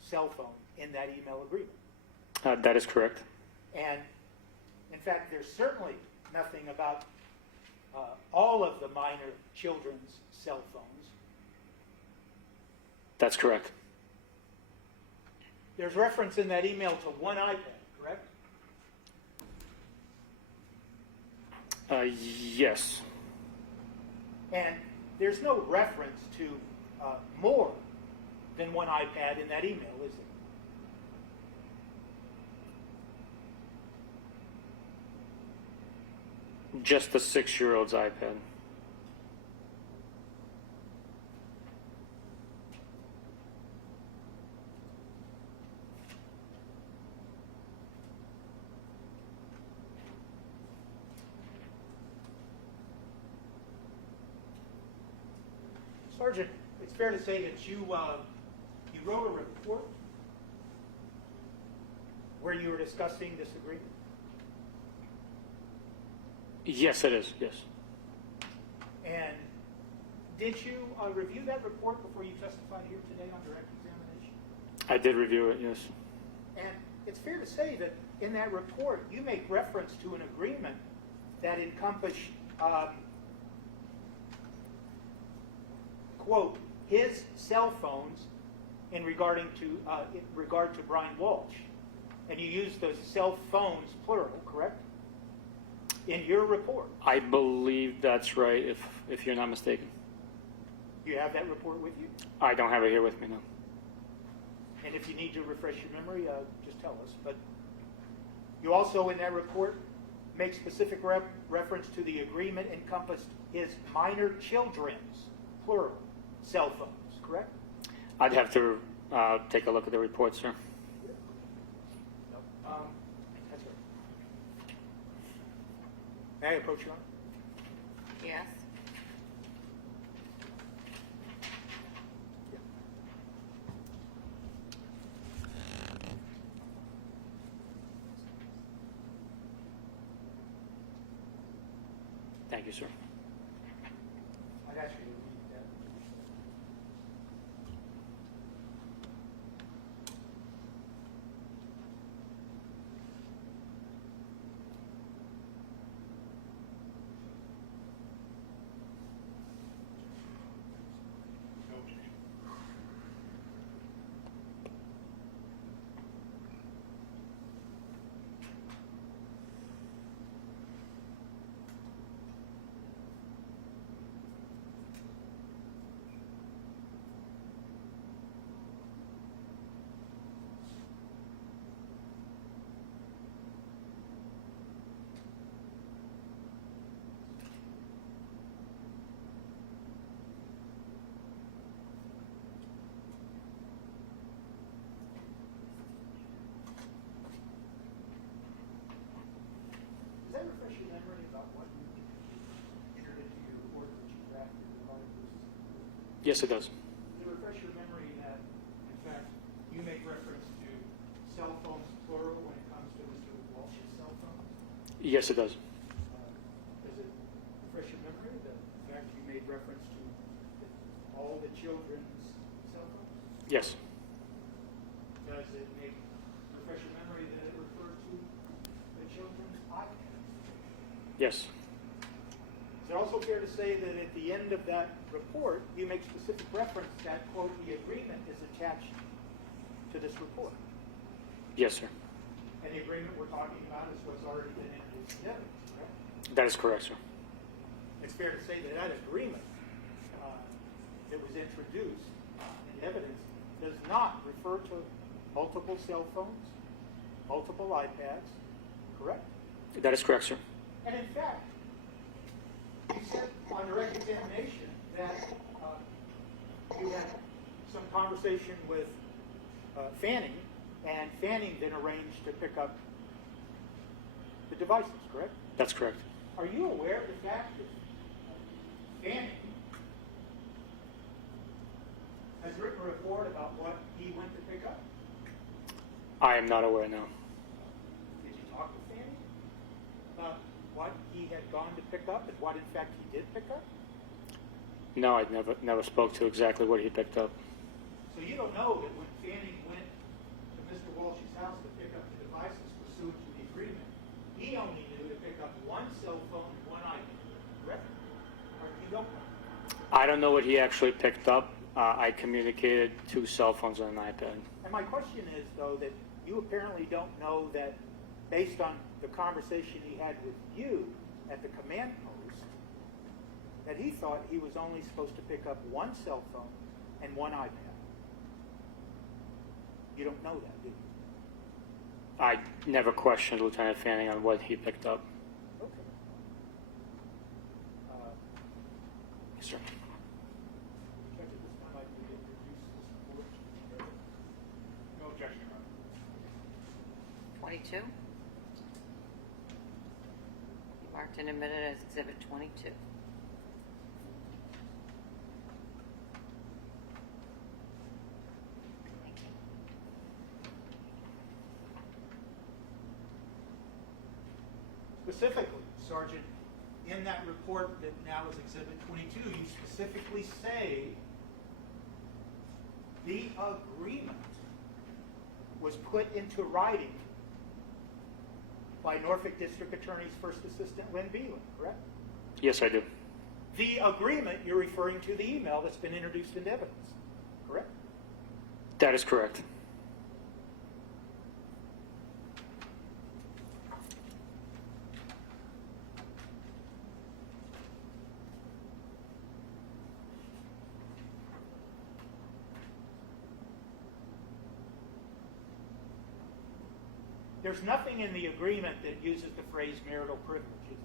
cell phone in that email agreement. That is correct. And in fact, there's certainly nothing about all of the minor children's cell phones. That's correct. There's reference in that email to one iPad, correct? Yes. And there's no reference to more than one iPad in that email, is there? Just the 6-year-old's iPad. Sergeant, it's fair to say that you wrote a report where you were discussing this agreement? Yes, it is, yes. And did you review that report before you testified here today on direct examination? I did review it, yes. And it's fair to say that in that report, you make reference to an agreement that encompassed, quote, his cell phones in regard to Brian Walshe. And you use those cell phones, plural, correct? In your report. I believe that's right, if you're not mistaken. You have that report with you? I don't have it here with me, no. And if you need to refresh your memory, just tell us. But you also, in that report, make specific reference to the agreement encompassed his minor children's, plural, cell phones, correct? I'd have to take a look at the report, sir. That's right. May I approach you on? Yes. Thank you, sir. I'd ask you to read that. No objection. Does that refresh your memory about what you entered into your report that you drafted regarding this? Yes, it does. Does it refresh your memory that, in fact, you make reference to cell phones plural when it comes to Mr. Walsh's cell phones? Yes, it does. Does it refresh your memory that, in fact, you made reference to all the children's cell phones? Yes. Does it refresh your memory that it referred to the children's iPads? Yes. Is it also fair to say that at the end of that report, you make specific reference that, quote, the agreement is attached to this report? Yes, sir. And the agreement we're talking about is what's already been introduced in evidence, correct? That is correct, sir. It's fair to say that that agreement that was introduced in evidence does not refer to multiple cell phones, multiple iPads, correct? That is correct, sir. And in fact, you said on direct examination that you had some conversation with Fanning, and Fanning then arranged to pick up the devices, correct? That's correct. Are you aware of the fact that Fanning has written a report about what he went to pick up? I am not aware now. Did you talk to Fanning about what he had gone to pick up and what in fact he did pick up? No, I never spoke to exactly what he picked up. So you don't know that when Fanning went to Mr. Walsh's house to pick up the devices pursuant to the agreement, he only knew to pick up one cell phone and one iPad, correct? Or you don't know? I don't know what he actually picked up. I communicated 2 cell phones and an iPad. And my question is, though, that you apparently don't know that based on the conversation he had with you at the command post, that he thought he was only supposed to pick up one cell phone and one iPad. You don't know that, do you? I never questioned Lieutenant Fanning on what he picked up. Okay. Yes, sir. Judge, at this time, I'd like to introduce this report. No objection, Your Honor. 22. Marked and admitted as Exhibit 22. specifically, Sergeant, in that report that now is Exhibit 22, you specifically say the agreement was put into writing by Norfolk District Attorney's First Assistant Lynn Beelan, correct? Yes, I do. The agreement, you're referring to the email that's been introduced into evidence, correct? That is correct. There's nothing in the agreement that uses the phrase marital privilege, is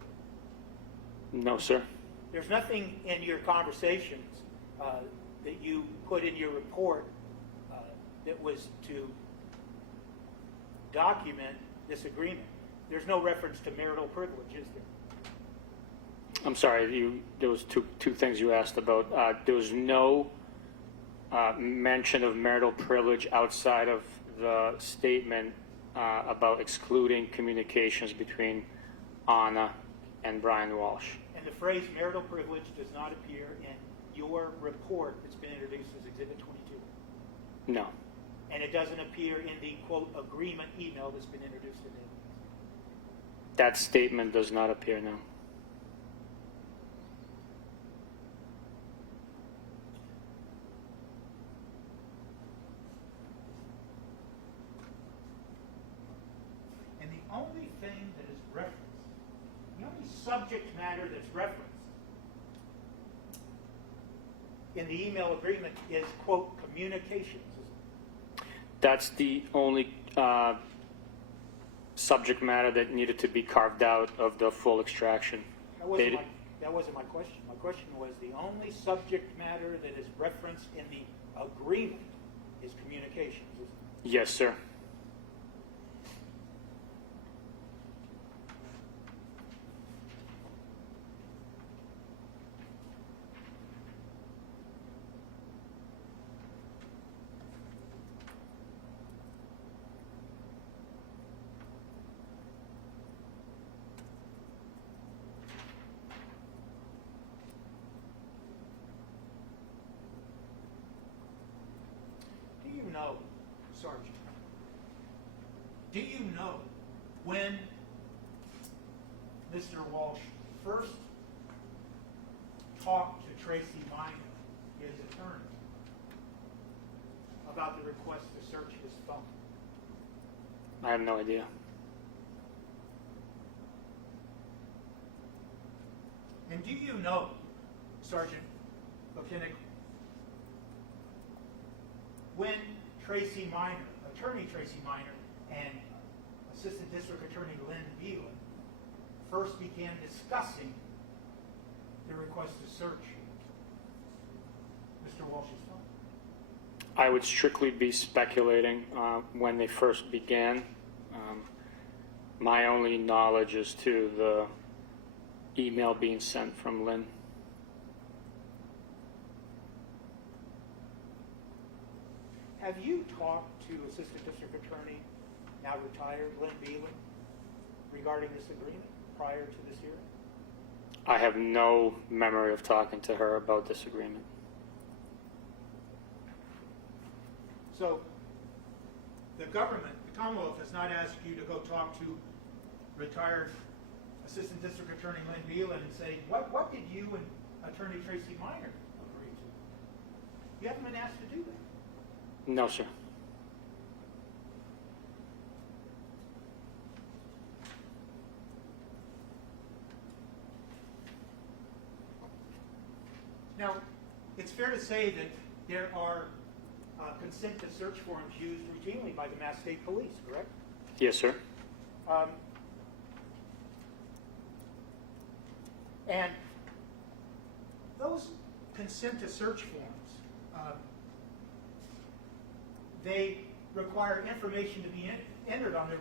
there? No, sir. There's nothing in your conversations that you put in your report that was to document this agreement. There's no reference to marital privilege, is there? I'm sorry, there was two things you asked about. There was no mention of marital privilege outside of the statement about excluding communications between Anna and Brian Walshe. And the phrase marital privilege does not appear in your report that's been introduced as Exhibit 22. No. And it doesn't appear in the, quote, agreement email that's been introduced in evidence. That statement does not appear now. And the only thing that is referenced, the only subject matter that's referenced in the email agreement is, quote, communications. That's the only subject matter that needed to be carved out of the full extraction. That wasn't my question. My question was the only subject matter that is referenced in the agreement is communications. Yes, sir. Do you know, Sergeant, do you know when Mr. Walshe first talked to Tracy Minor, his attorney, about the request to search his phone? I have no idea. And do you know, Sergeant O'Kinnick, when Tracy Minor, Attorney Tracy Minor, and Assistant District Attorney Lynn Beelan first began discussing the request to search Mr. Walsh's phone? I would strictly be speculating when they first began. My only knowledge is to the email being sent from Lynn. Have you talked to Assistant District Attorney, now retired, Lynn Beelan, regarding this agreement prior to this hearing? I have no memory of talking to her about this agreement. So the government, the Commonwealth, has not asked you to go talk to retired Assistant District Attorney Lynn Beelan and say, what did you and Attorney Tracy Minor agree to? You haven't been asked to do that. No, sir. Now, it's fair to say that there are consent to search forms used routinely by the Mass State Police, correct? Yes, sir. And those consent to search forms, they require information to be entered on the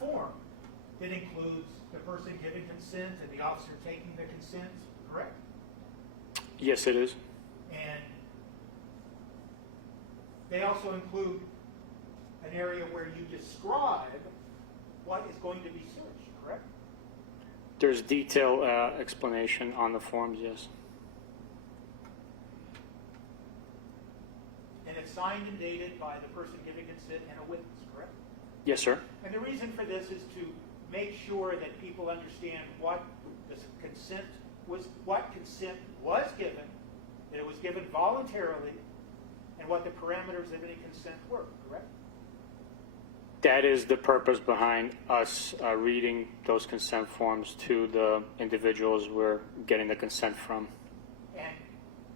form that includes the person giving consent and the officer taking the consent, correct? Yes, it is. And they also include an area where you describe what is going to be searched, correct? There's detailed explanation on the forms, yes. And it's signed and dated by the person giving consent and a witness, correct? Yes, sir. And the reason for this is to make sure that people understand what consent was given, that it was given voluntarily, and what the parameters of any consent were, correct? That is the purpose behind us reading those consent forms to the individuals we're getting the consent from. And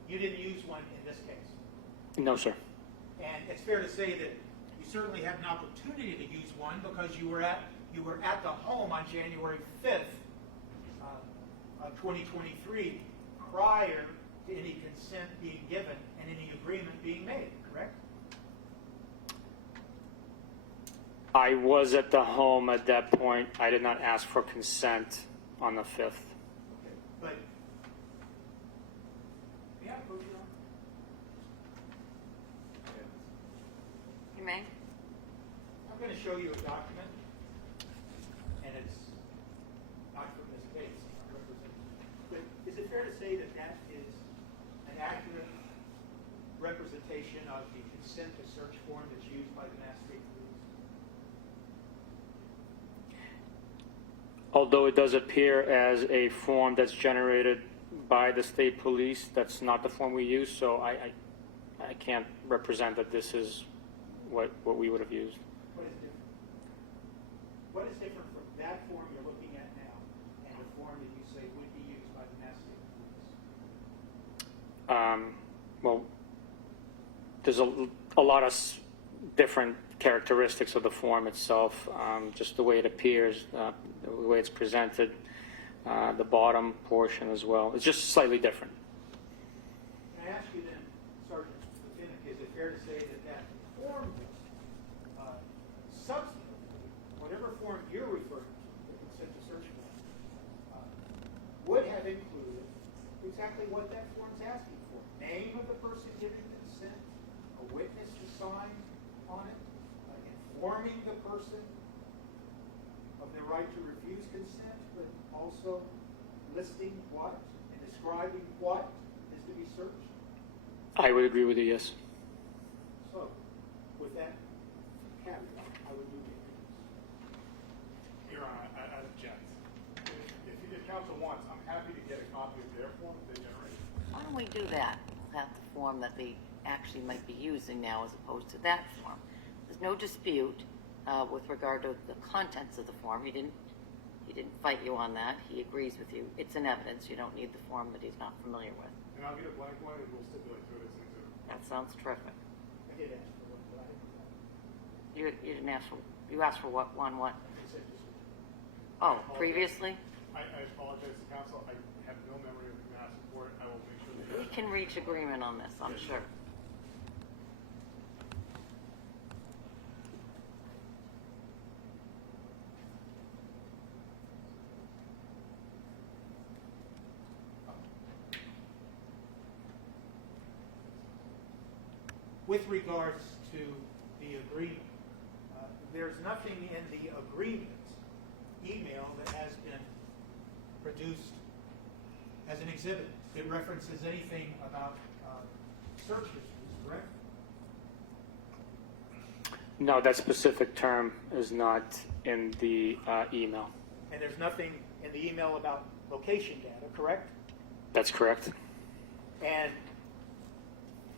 you didn't use one in this case. No, sir. And it's fair to say that you certainly had an opportunity to use one because you were at the home on January 5th of 2023 prior to any consent being given and any agreement being made, correct? I was at the home at that point. I did not ask for consent on the 5th. Okay. But yeah, Coach, You may. I'm going to show you a document, and it's not from this case. But is it fair to say that that is an accurate representation of the consent to search form that's used by the Mass State Police? Although it does appear as a form that's generated by the state police, that's not the form we use, so I can't represent that this is what we would have used. What is different? What is different from that form you're looking at now and the form that you say would be used by the Mass State Police? Well, there's a lot of different characteristics of the form itself, just the way it appears, the way it's presented, the bottom portion as well. It's just slightly different. Can I ask you then, Sergeant Lieutenant, is it fair to say that that form, substantively, whatever form you're referring to, the consent to search form, would have included exactly what that form's asking for? Name of the person giving consent, a witness to sign on it, informing the person of their right to refuse consent, but also listing what and describing what is to be searched. I would agree with you, yes. So, with that caveat, I would move to Your Honor, I object. If counsel wants, I'm happy to get a copy of their form that they generated. Why don't we do that? Have the form that they actually might be using now as opposed to that form. There's no dispute with regard to the contents of the form. He didn't fight you on that. He agrees with you. It's in evidence. You don't need the form that he's not familiar with. And I'll get a blank one and we'll stipulate to it as an exhibit. That sounds terrific. I did ask for one, but I didn't. You didn't ask for, you asked for what, one what? Consent to search. Oh, previously? I apologize to counsel. I have no memory of the mass report. I will make sure that We can reach agreement on this, I'm sure. With regards to the agreement, there's nothing in the agreement email that has been produced as an exhibit. It references anything about search histories, correct? No, that specific term is not in the email. And there's nothing in the email about location data, correct? That's correct. And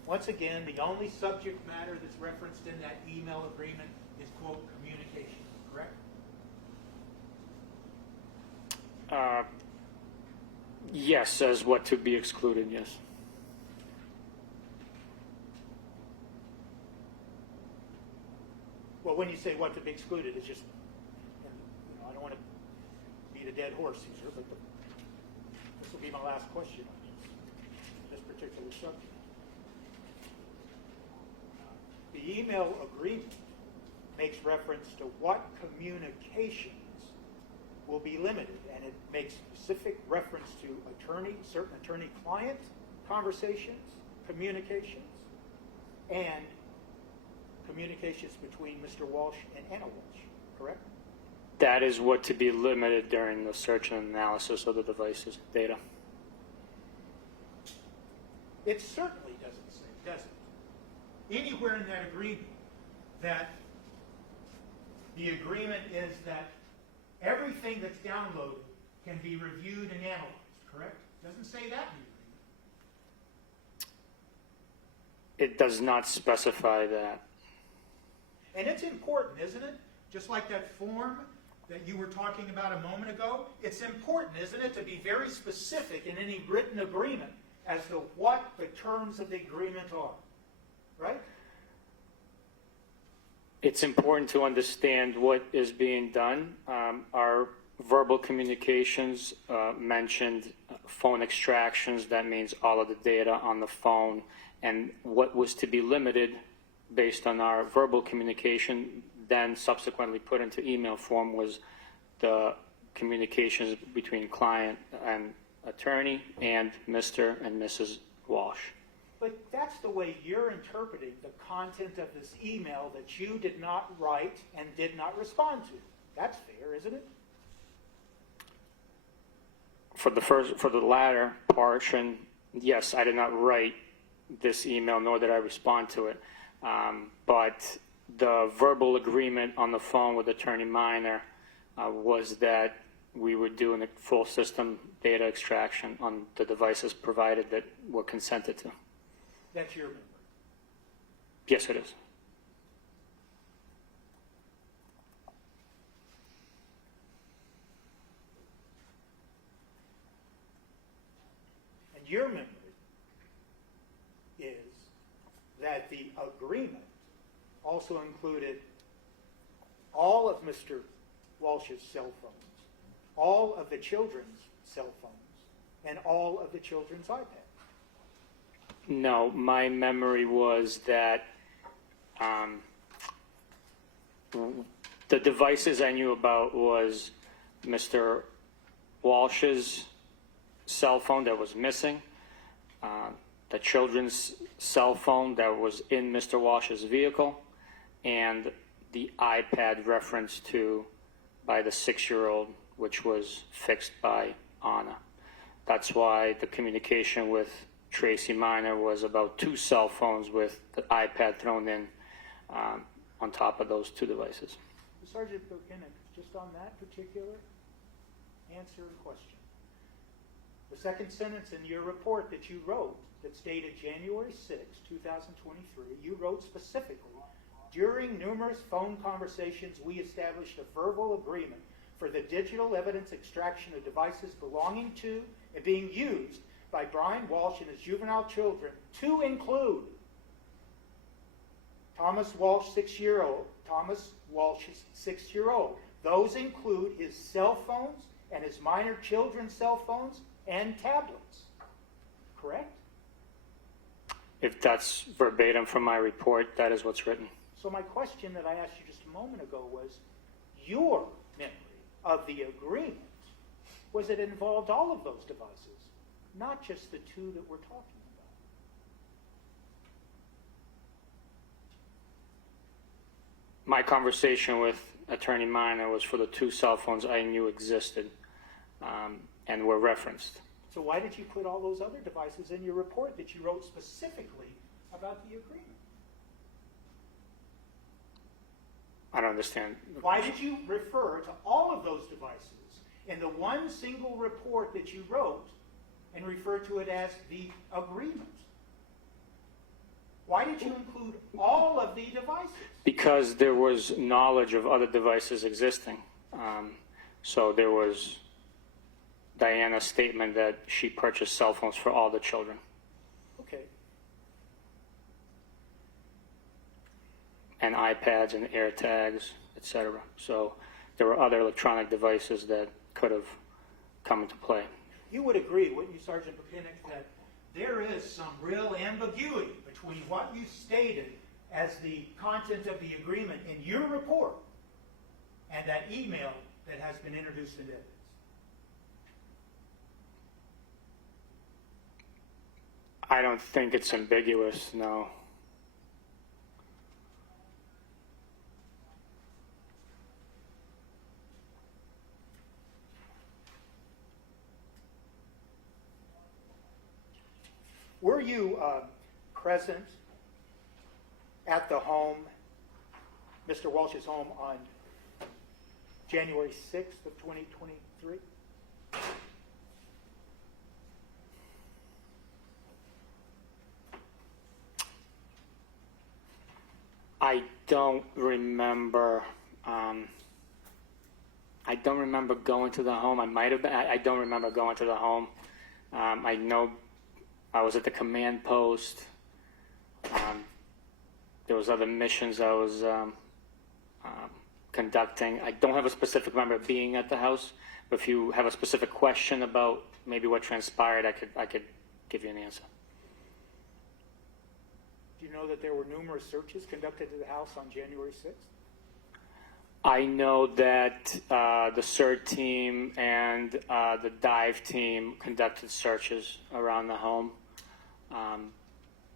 once again, the only subject matter that's referenced in that email agreement is, quote, communication, correct? Yes, as what to be excluded, yes. Well, when you say what to be excluded, it's just, I don't want to beat a dead horse here, but this will be my last question on this particular subject. The email agreement makes reference to what communications will be limited, and it makes specific reference to certain attorney-client conversations, communications, and communications between Mr. Walsh and Anna Walsh, correct? That is what to be limited during the search and analysis of the device's data. It certainly doesn't say, does it? Anywhere in that agreement that the agreement is that everything that's downloaded can be reviewed and analyzed, correct? Doesn't say that in the agreement. It does not specify that. And it's important, isn't it? Just like that form that you were talking about a moment ago, it's important, isn't it, to be very specific in any written agreement as to what the terms of the agreement are, right? It's important to understand what is being done. Our verbal communications mentioned phone extractions. That means all of the data on the phone. And what was to be limited based on our verbal communication, then subsequently put into email form, was the communications between client and attorney and Mr. and Mrs. Walsh. But that's the way you're interpreting the content of this email that you did not write and did not respond to. That's fair, isn't it? For the latter portion, yes, I did not write this email, nor did I respond to it. But the verbal agreement on the phone with Attorney Minor was that we were doing a full system data extraction on the devices provided that were consented to. That's your memory. Yes, it is. And your memory is that the agreement also included all of Mr. Walsh's cell phones, all of the children's cell phones, and all of the children's iPads. No, my memory was that the devices I knew about was Mr. Walsh's cell phone that was missing, the children's cell phone that was in Mr. Walsh's vehicle, and the iPad referenced to by the 6-year-old, which was fixed by Anna. That's why the communication with Tracy Minor was about 2 cell phones with the iPad thrown in on top of those 2 devices. Sergeant Buchanan, just on that particular answer and question. The second sentence in your report that you wrote that's dated January 6, 2023, you wrote specifically, during numerous phone conversations, we established a verbal agreement for the digital evidence extraction of devices belonging to and being used by Brian Walsh and his juvenile children to include Thomas Walsh, 6-year-old, Thomas Walsh's 6-year-old. Those include his cell phones and his minor children's cell phones and tablets. Correct? If that's verbatim from my report, that is what's written. So my question that I asked you just a moment ago was, your memory of the agreement was it involved all of those devices, not just the 2 that we're talking about. My conversation with Attorney Minor was for the 2 cell phones I knew existed and were referenced. So why did you put all those other devices in your report that you wrote specifically about the agreement? I don't understand. Why did you refer to all of those devices in the one single report that you wrote and refer to it as the agreement? Why did you include all of the devices? Because there was knowledge of other devices existing. So there was Diana's statement that she purchased cell phones for all the children. Okay. And iPads and AirTags, etc. So there were other electronic devices that could have come into play. You would agree, wouldn't you, Sergeant Buchanan, that there is some real ambiguity between what you stated as the content of the agreement in your report and that email that has been introduced into evidence? I don't think it's ambiguous, no. Were you present at the home, Mr. Walsh's home, on January 6th of 2023? I don't remember. I don't remember going to the home. I might have been. I don't remember going to the home. I know I was at the command post. There was other missions I was conducting. I don't have a specific memory of being at the house, but if you have a specific question about maybe what transpired, I could give you an answer. Do you know that there were numerous searches conducted to the house on January 6th? I know that the CERT team and the dive team conducted searches around the home.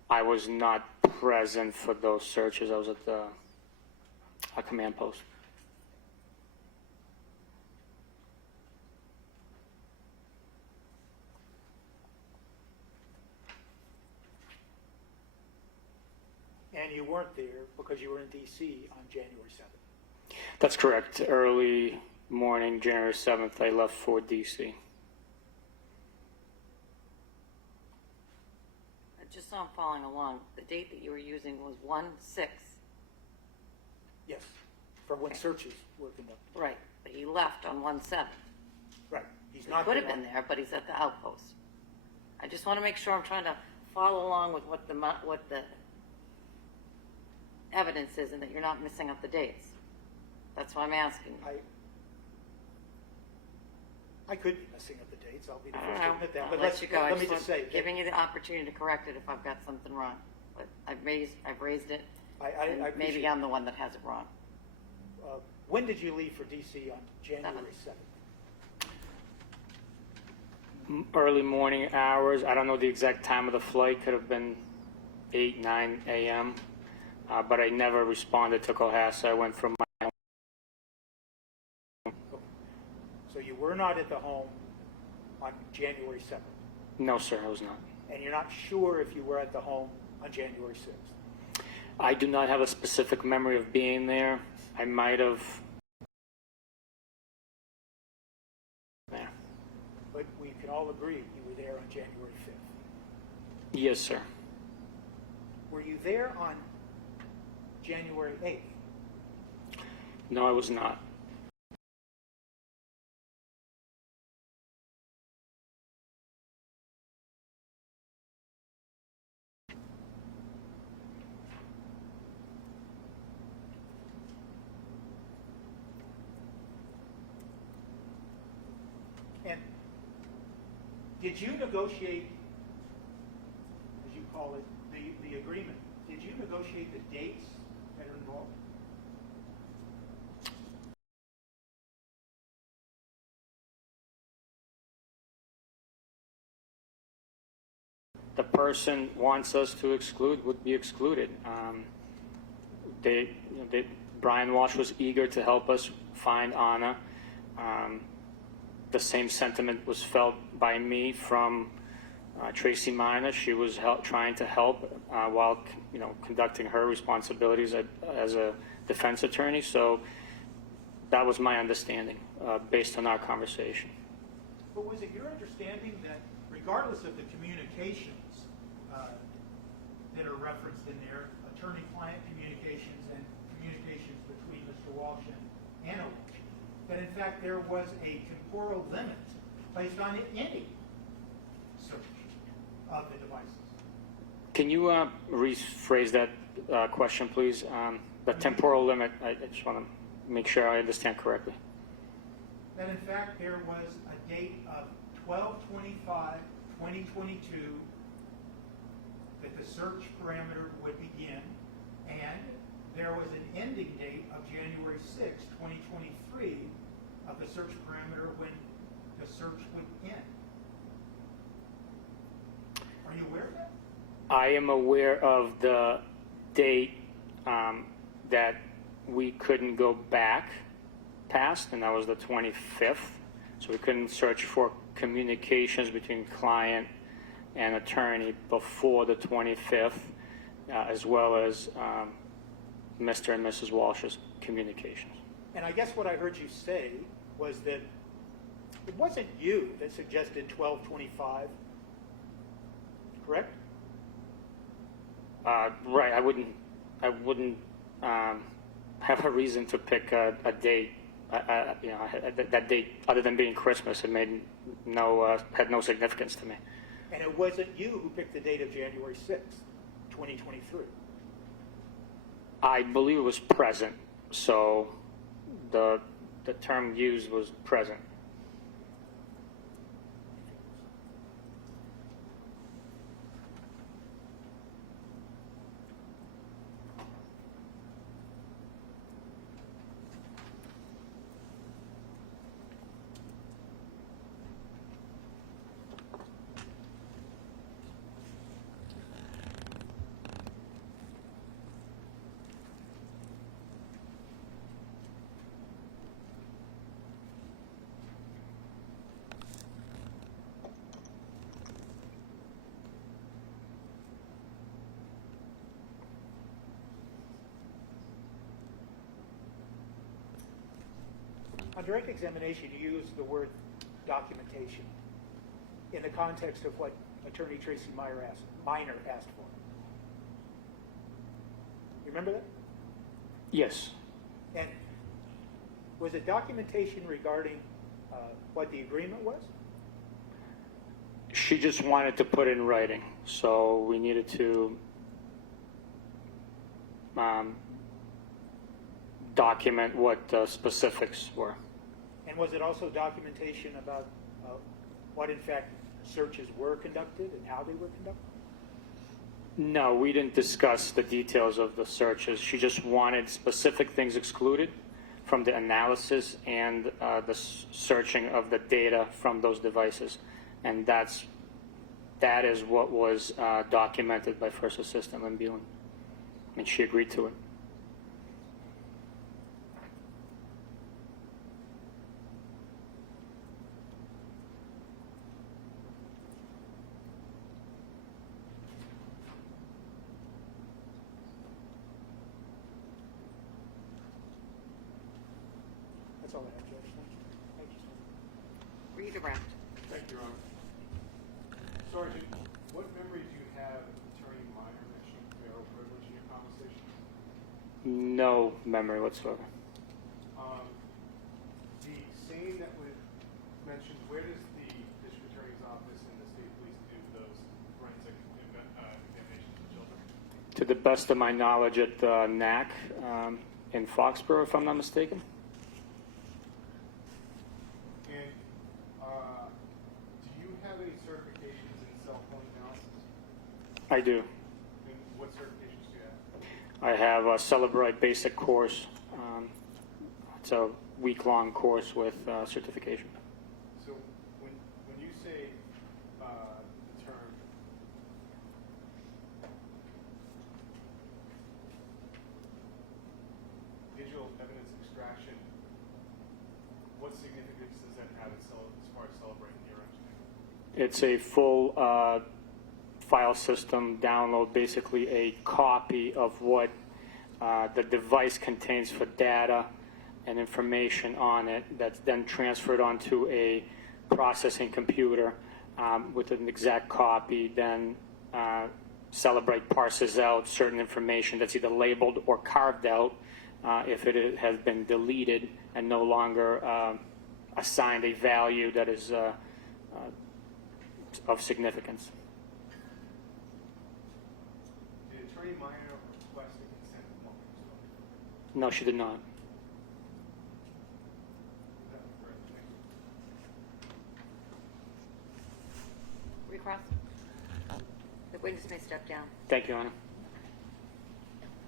I was not present for those searches. I was at the command post. And you weren't there because you were in D.C. on January 7th. That's correct. Early morning, January 7th, I left for D.C. Just so I'm following along, the date that you were using was 1/6. Yes, from when searches were conducted. Right, but he left on 1/7. Right. He's He not could have there. been there, but he's at the outpost. I just want to make sure I'm trying to follow along with what the evidence is and that you're not missing up the dates. That's why I'm asking. I could be messing up the dates. I'll be the I first don't to know. admit that. I'll But let you go. let me just say, giving you the opportunity to correct it if I've got something wrong. But I've raised it. I And appreciate maybe I'm the one that has it wrong. when did you leave for D.C. on January 7th? Early morning hours. I don't know the exact time of the flight. Could have been 8, 9 a.m. But I never responded to Cohasset. I went from my home. So you were not at the home on January 7th. No, sir, I was not. And you're not sure if you were at the home on January 6th. I do not have a specific memory of being there. I might have. There. But we can all agree you were there on January 5th. Yes, sir. Were you there on January 8th? No, I was not. And did you negotiate, as you call it, the agreement? Did you negotiate the dates that are involved? The person wants us to exclude would be excluded. Brian Walshe was eager to help us find Anna. The same sentiment was felt by me from Tracy Minor. She was trying to help while conducting her responsibilities as a defense attorney. So that was my understanding based on our conversation. But was it your understanding that regardless of the communications that are referenced in there, attorney-client communications and communications between Mr. Walshe and Anna Walshe, that in fact there was a temporal limit placed on any search of the devices? Can you rephrase that question, please? The temporal limit, I just want to make sure I understand correctly. That in fact there was a date of 12/25/2022 that the search parameter would begin, and there was an ending date of January 6, 2023 of the search parameter when the search would end. Are you aware of that? I am aware of the date that we couldn't go back past, and that was the 25th. So we couldn't search for communications between client an attorney before the 25th, as well as Mr. and Mrs. Walsh's communications. And I guess what I heard you say was that it wasn't you that suggested 12:25, correct? Right. I wouldn't have a reason to pick a date. That date, other than being Christmas, it made had no significance to me. And it wasn't you who picked the date of January 6th, 2023. I believe it was present, so the term used was present. On direct examination, you used the word documentation in the context of what Attorney Tracy Minor asked for. You remember that? Yes. And was it documentation regarding what the agreement was? She just wanted to put in writing, so we needed to document what the specifics were. And was it also documentation about what, in fact, searches were conducted and how they were conducted? No, we didn't discuss the details of the searches. She just wanted specific things excluded from the analysis and the searching of the data from those devices. And that is what was documented by First Assistant Lynn Beelan. And she agreed to it. That's all I have, Judge. Thank you, sir. Redirect. Thank you, Your Honor. Sergeant, what memory do you have of Attorney Minor mentioning marital privilege in your conversation? No memory whatsoever. The scene that was mentioned, where does the District Attorney's Office and the State Police do those forensic examinations of children? To the best of my knowledge, at NAC in Foxborough, if I'm not mistaken. And do you have any certifications in cell phone analysis? I do. And what certifications do you have? I have a Celebrite basic course. It's a week-long course with certification. So when you say the term digital evidence extraction, what significance does that have as far as celebrating your understanding? It's a full file system download, basically a copy of what the device contains for data and information on it that's then transferred onto a processing computer with an exact copy. Then Celebrate parses out certain information that's either labeled or carved out if it has been deleted and no longer assigned a value that is of significance. Did Attorney Minor request the consent of one of No, she did not. Recross. The witness may step down. Thank you, Your Honor.